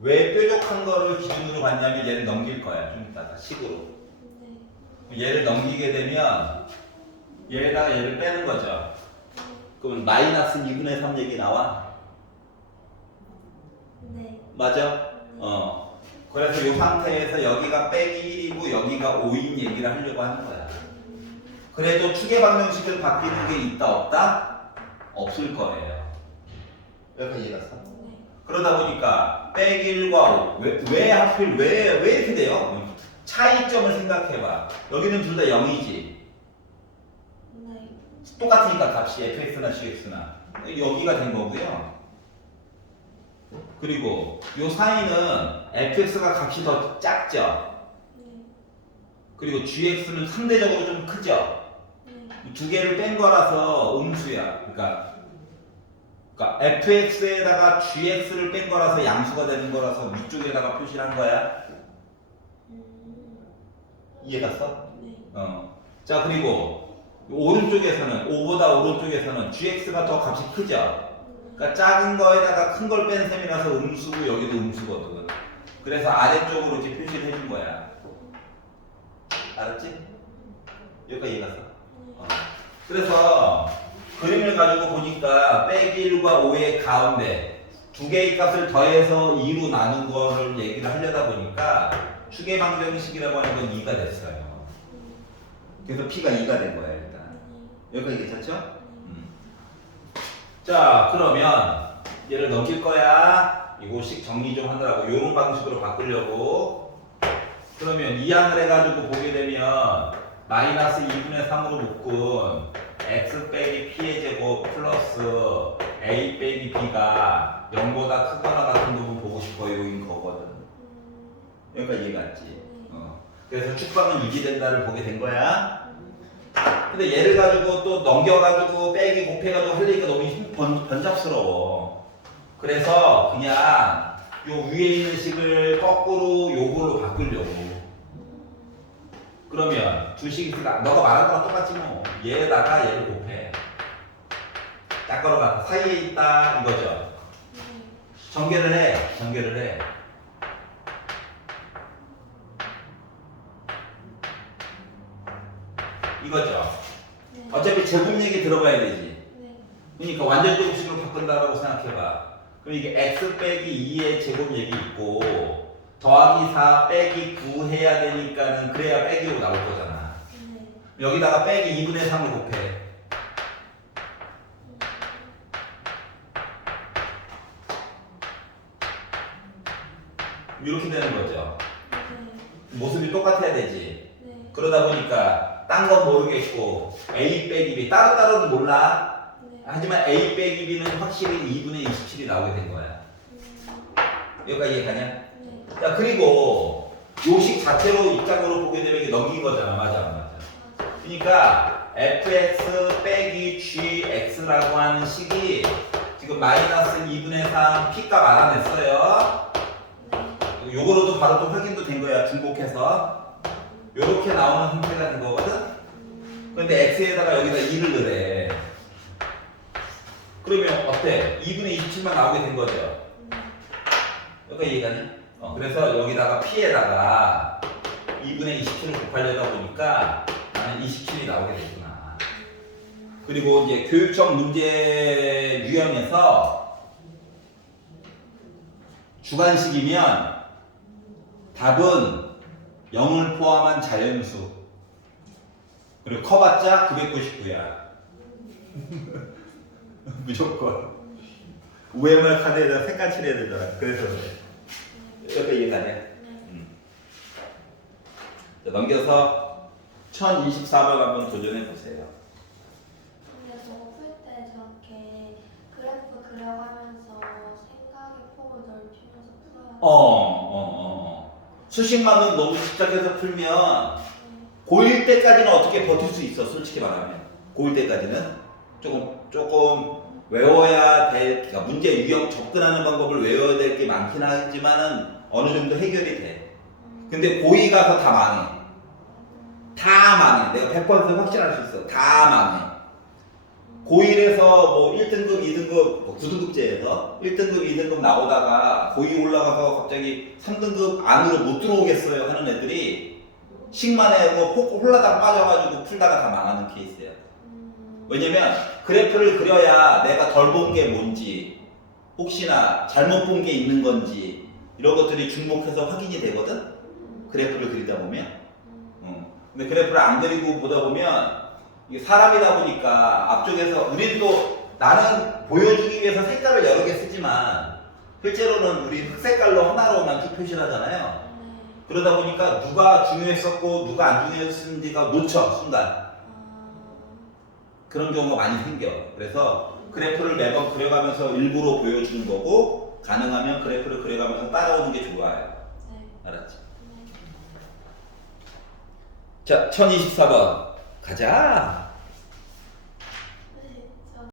왜 뾰족한 거를 기준으로 봤냐면 얘를 넘길 거야. 좀 이따가 식으로. 얘를 넘기게 되면 얘에다가 얘를 빼는 거죠. 그럼 마이너스 2분의 3 얘기 나와? 네. 맞아? 그래서 이 상태에서 여기가 빼기 1이고 여기가 5인 얘기를 하려고 하는 거야. 그래도 추계 방정식을 바뀌는 게 있다 없다? 없을 거예요. 여기까지 이해갔어? 그러다 보니까 빼기 1과 5 왜 하필 왜 이렇게 돼요? 차이점을 생각해봐. 여기는 둘 다 0이지. 네. 똑같으니까 값이 fx나 gx나 여기가 된 거고요. 그리고 요 사이는 fx가 값이 더 작죠. 네. 그리고 gx는 상대적으로 좀 크죠. 네. 두 개를 뺀 거라서 음수야. 그러니까 fx에다가 gx를 뺀 거라서 양수가 되는 거라서 위쪽에다가 표시를 한 거야. 이해갔어? 네. 자, 그리고 오른쪽에서는 5보다 오른쪽에서는 gx가 더 값이 크죠. 그러니까 작은 거에다가 큰 걸 뺀 셈이라서 음수고 여기도 음수거든. 그래서 아래쪽으로 이렇게 표시를 해준 거야. 알았지? 여기까지 이해갔어? 그래서 그림을 가지고 보니까 빼기 1과 5의 가운데 두 개의 값을 더해서 2로 나눈 거를 얘기를 하려다 보니까 추계방정식이라고 하는 건 2가 됐어요. 그래서 P가 2가 된 거야 일단. 여기까지 괜찮죠? 자, 그러면 얘를 넘길 거야. 이거식 정리 좀 하느라고 요런 방식으로 바꾸려고. 그러면 이항을 해가지고 보게 되면 마이너스 2분의 3으로 묶은 x 빼기 p의 제곱 플러스 a 빼기 b가 0보다 크거나 같은 부분 보고 싶어요인 거거든. 여기까지 이해갔지? 그래서 축방은 유지된다를 보게 된 거야. 근데 얘를 가지고 또 넘겨가지고 빼기 곱해가지고 하려니까 너무 번잡스러워. 그래서 그냥 요 위에 있는 식을 거꾸로 요걸로 바꾸려고. 그러면 두 식이 있으니까 너가 말한 거랑 똑같지 뭐. 얘에다가 얘를 곱해. 짝걸어가 사이에 있다 이거죠. 전개를 해. 이거죠. 어차피 제곱 얘기 들어가야 되지. 그러니까 완전 제곱식으로 바꾼다라고 생각해봐. 그럼 이게 x 빼기 2의 제곱 얘기 있고 더하기 4 빼기 9 해야 되니까는 그래야 빼기 5 나올 거잖아. 여기다가 빼기 2분의 3을 곱해. 이렇게 되는 거죠. 모습이 똑같아야 되지. 네. 그러다 보니까 딴 건 모르겠고 A 빼기 B 따로따로는 몰라. 네. 하지만 A 빼기 B는 확실히 2분의 27이 나오게 된 거야. 여기까지 이해가냐? 네. 자, 그리고 요식 자체로 입장으로 보게 되면 이게 넘긴 거잖아. 맞아, 안 맞아? 그러니까 fx 빼기 gx라고 하는 식이 지금 마이너스 2분의 3 p값 알아냈어요. 네. 요거로도 바로 또 확인도 된 거야. 중복해서. 요렇게 나오는 형태가 된 거거든. 근데 x에다가 여기다 2를 넣으래. 그러면 어때? 2분의 27만 나오게 된 거죠. 여기가 이해가니? 그래서 여기다가 p에다가 2분의 27을 곱하려다 보니까 나는 27이 나오게 됐구나. 그리고 이제 교육적 문제 유형에서 주관식이면 답은 0을 포함한 자연수. 그리고 커봤자 999야. 무조건. UMR 카드에다 색깔 칠해야 되잖아. 그래서 그래. 이렇게 이해가냐? 자, 넘겨서 1024번 한번 도전해 보세요. 근데 저거 풀 때 저렇게 그래프 그려가면서 생각의 폭을 넓히면서 풀어야 수식만은 너무 집착해서 풀면 고1 때까지는 어떻게 버틸 수 있어. 솔직히 말하면 고1 때까지는 조금 외워야 될, 그러니까 문제 유형 접근하는 방법을 외워야 될 게 많긴 하지만은 어느 정도 해결이 돼. 근데 고2 가서 다 망해. 다 망해. 내가 100% 확신할 수 있어. 다 망해. 고1에서 뭐 1등급, 2등급, 9등급제에서 1등급, 2등급 나오다가 고2 올라가서 갑자기 3등급 안으로 못 들어오겠어요 하는 애들이 식만에 뭐 홀라당 빠져가지고 풀다가 다 망하는 케이스야. 왜냐면 그래프를 그려야 내가 덜 본 게 뭔지 혹시나 잘못 본 게 있는 건지 이런 것들이 중복해서 확인이 되거든. 그래프를 그리다 보면. 근데 그래프를 안 그리고 보다 보면 이게 사람이다 보니까 앞쪽에서 우리도 나는 보여주기 위해서 색깔을 여러 개 쓰지만 실제로는 우리 흑색깔로 하나로만 표시를 하잖아요. 그러다 보니까 누가 중요했었고 누가 안 중요했는지가 놓쳐 순간. 그런 경우가 많이 생겨. 그래서 그래프를 매번 그려가면서 일부러 보여주는 거고 가능하면 그래프를 그려가면서 따라오는 게 좋아요. 알았지? 자, 1024번 가자.